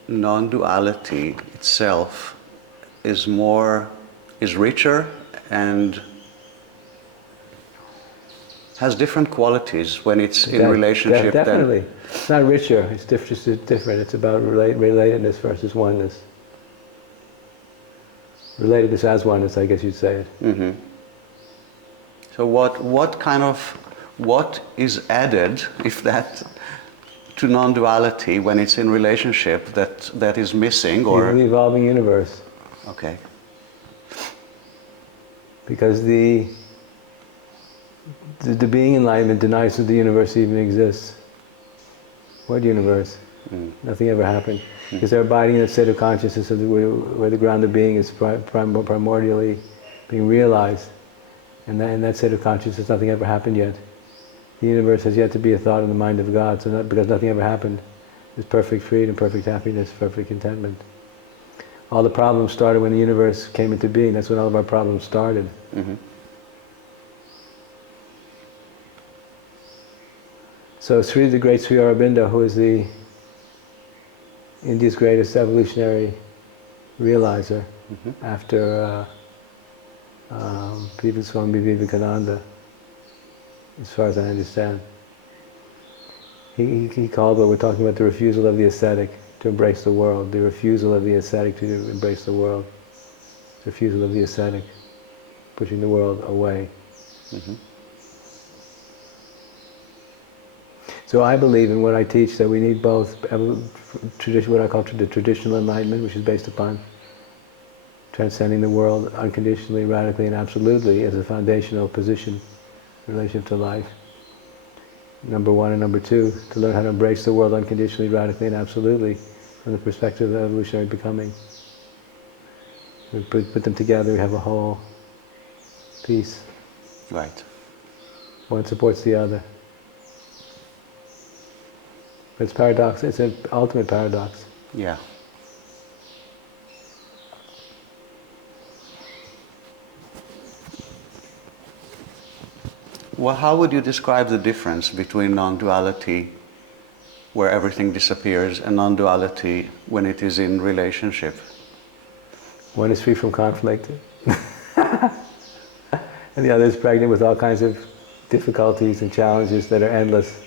non-duality itself is richer and has different qualities when it's in relationship? Definitely. It's not richer, it's just different. It's about relatedness versus oneness. Relatedness as oneness, I guess you'd say it. Mm-hmm. So what is added, if that, to non-duality when it's in relationship that is missing, or the evolving universe? Okay. Because the being enlightenment denies that the universe even exists. What universe? Nothing ever happened. Because they're abiding in a state of consciousness where the ground of being is primordially being realized. And in that state of consciousness, nothing ever happened yet. The universe has yet to be a thought in the mind of God, so because nothing ever happened, there's perfect freedom, perfect happiness, perfect contentment. All the problems started when the universe came into being. That's when all of our problems started. Mm-hmm. So the great Sri Aurobindo, who is India's greatest evolutionary realizer, after Swami Vivekananda, as far as I understand, he called what we're talking about the refusal of the ascetic to embrace the world, the refusal of the ascetic to embrace the world, the refusal of the ascetic, pushing the world away. Mm-hmm. So I believe in what I teach that we need both what I call the traditional enlightenment, which is based upon transcending the world unconditionally, radically, and absolutely as a foundational position in relation to life. Number one, and number two, to learn how to embrace the world unconditionally, radically, and absolutely from the perspective of evolutionary becoming. We put them together, we have a whole piece. Right. One supports the other. But it's paradox. It's an ultimate paradox. Yeah. Well, how would you describe the difference between non-duality, where everything disappears, and non-duality when it is in relationship? One is free from conflict, and the other is pregnant with all kinds of difficulties and challenges that are endless.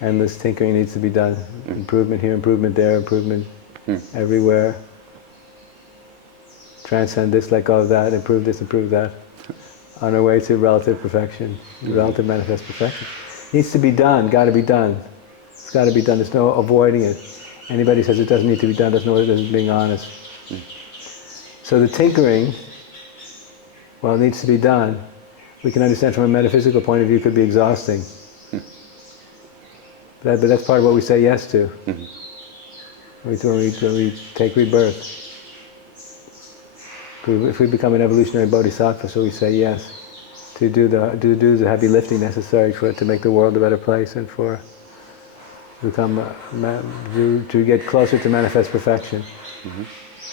Endless tinkering needs to be done. Improvement here, improvement there, improvement everywhere. Transcend this, let go of that, improve this, improve that. On our way to relative perfection, relative manifest perfection. Needs to be done, got to be done. It's got to be done, there's no avoiding it. Anybody says it doesn't need to be done doesn't know what it is, being honest. So the tinkering, well, it needs to be done. We can understand from a metaphysical point of view could be exhausting. But that's part of what we say yes to. When we take rebirth. If we become an evolutionary bodhisattva, so we say yes to do the heavy lifting necessary for it to make the world a better place and for to get closer to manifest perfection,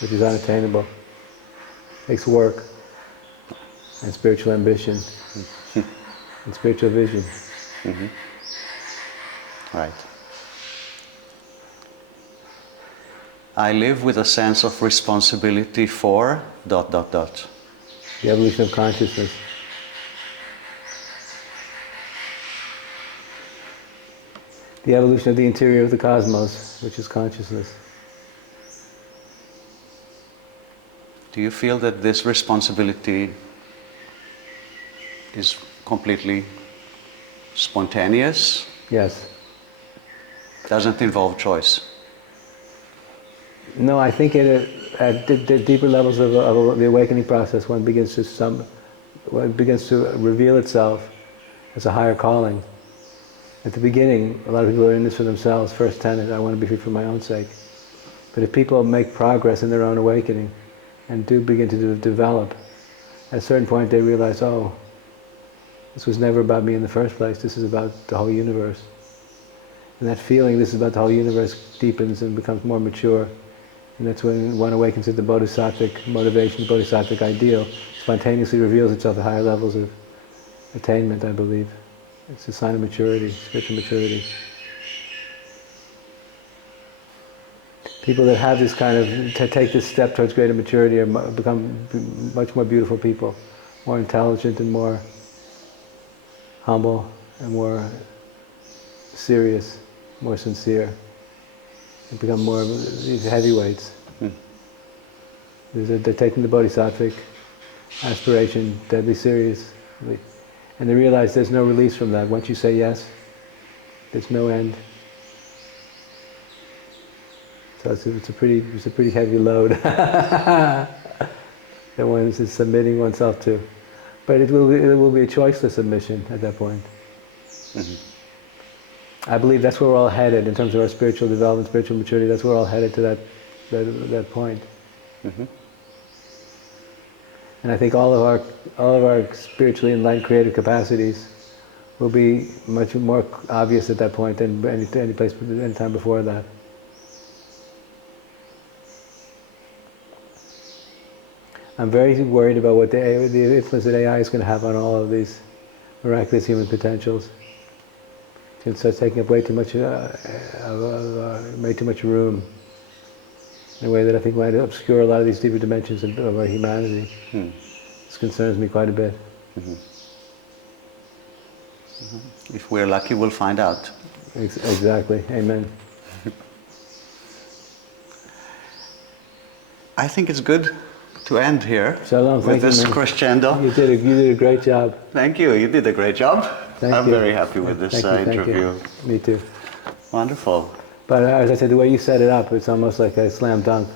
which is unattainable. Takes work. and spiritual ambition and spiritual vision. Right. I live with a sense of responsibility for ... The evolution of consciousness. The evolution of the interior of the cosmos, which is consciousness. Do you feel that this responsibility is completely spontaneous? Yes. Doesn't involve choice? No, I think at deeper levels of the awakening process, one begins to reveal itself as a higher calling. At the beginning, a lot of people are in this for themselves. First tenet, I want to be free for my own sake. But if people make progress in their own awakening and do begin to develop, at a certain point they realize, oh, this was never about me in the first place. This is about the whole universe. And that feeling, this is about the whole universe, deepens and becomes more mature. And that's when one awakens to the bodhisattvic motivation, the bodhisattvic ideal, spontaneously reveals itself at higher levels of attainment, I believe. It's a sign of maturity, spiritual maturity. People that have this kind of, to take this step towards greater maturity become much more beautiful people, more intelligent and more humble and more serious, more sincere, and become more of these heavyweights. They're taking the bodhisattvic aspiration deadly seriously. And they realize there's no release from that. Once you say yes, there's no end. So it's a pretty heavy load that one is submitting oneself to. But it will be a choiceless submission at that point. I believe that's where we're all headed in terms of our spiritual development, spiritual maturity. That's where we're all headed to that point. And I think all of our spiritually enlightened creative capacities will be much more obvious at that point than any time before that. I'm very worried about what the influence that AI is going to have on all of these miraculous human potentials. It starts taking up way too much room in a way that I think might obscure a lot of these deeper dimensions of our humanity. This concerns me quite a bit. If we're lucky, we'll find out. Exactly. Amen. I think it's good to end here Shalom, with this crescendo. You did a great job. Thank you. You did a great job. I'm very happy with this interview. Thank you. Me too. Wonderful. But as I said, the way you set it up, it's almost like a slam dunk.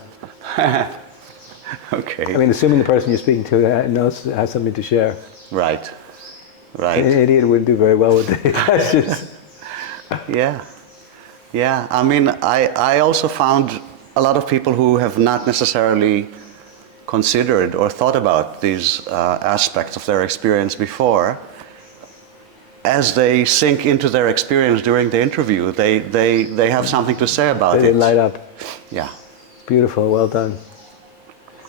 Okay. I mean, assuming the person you're speaking to has something to share. Right. An idiot wouldn't do very well with the questions. Yeah. I mean, I also found a lot of people who have not necessarily considered or thought about these aspects of their experience before. As they sink into their experience during the interview, they have something to say about it. They light up. Yeah. Beautiful, well done.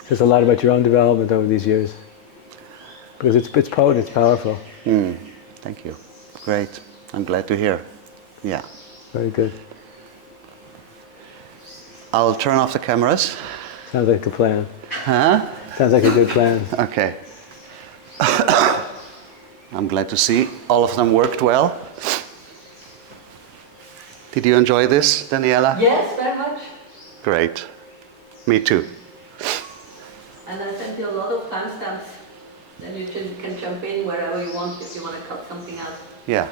Says a lot about your own development over these years. Because it's potent, it's powerful. Thank you. Great. I'm glad to hear. Yeah. Very good. I'll turn off the cameras. Sounds like a plan. Huh? Sounds like a good plan. Okay. I'm glad to see all of them worked well. Did you enjoy this, Daniela? Yes, very much. Great. Me too. And I sent you a lot of timestamps. Then you can jump in wherever you want if you want to cut something out. Yeah.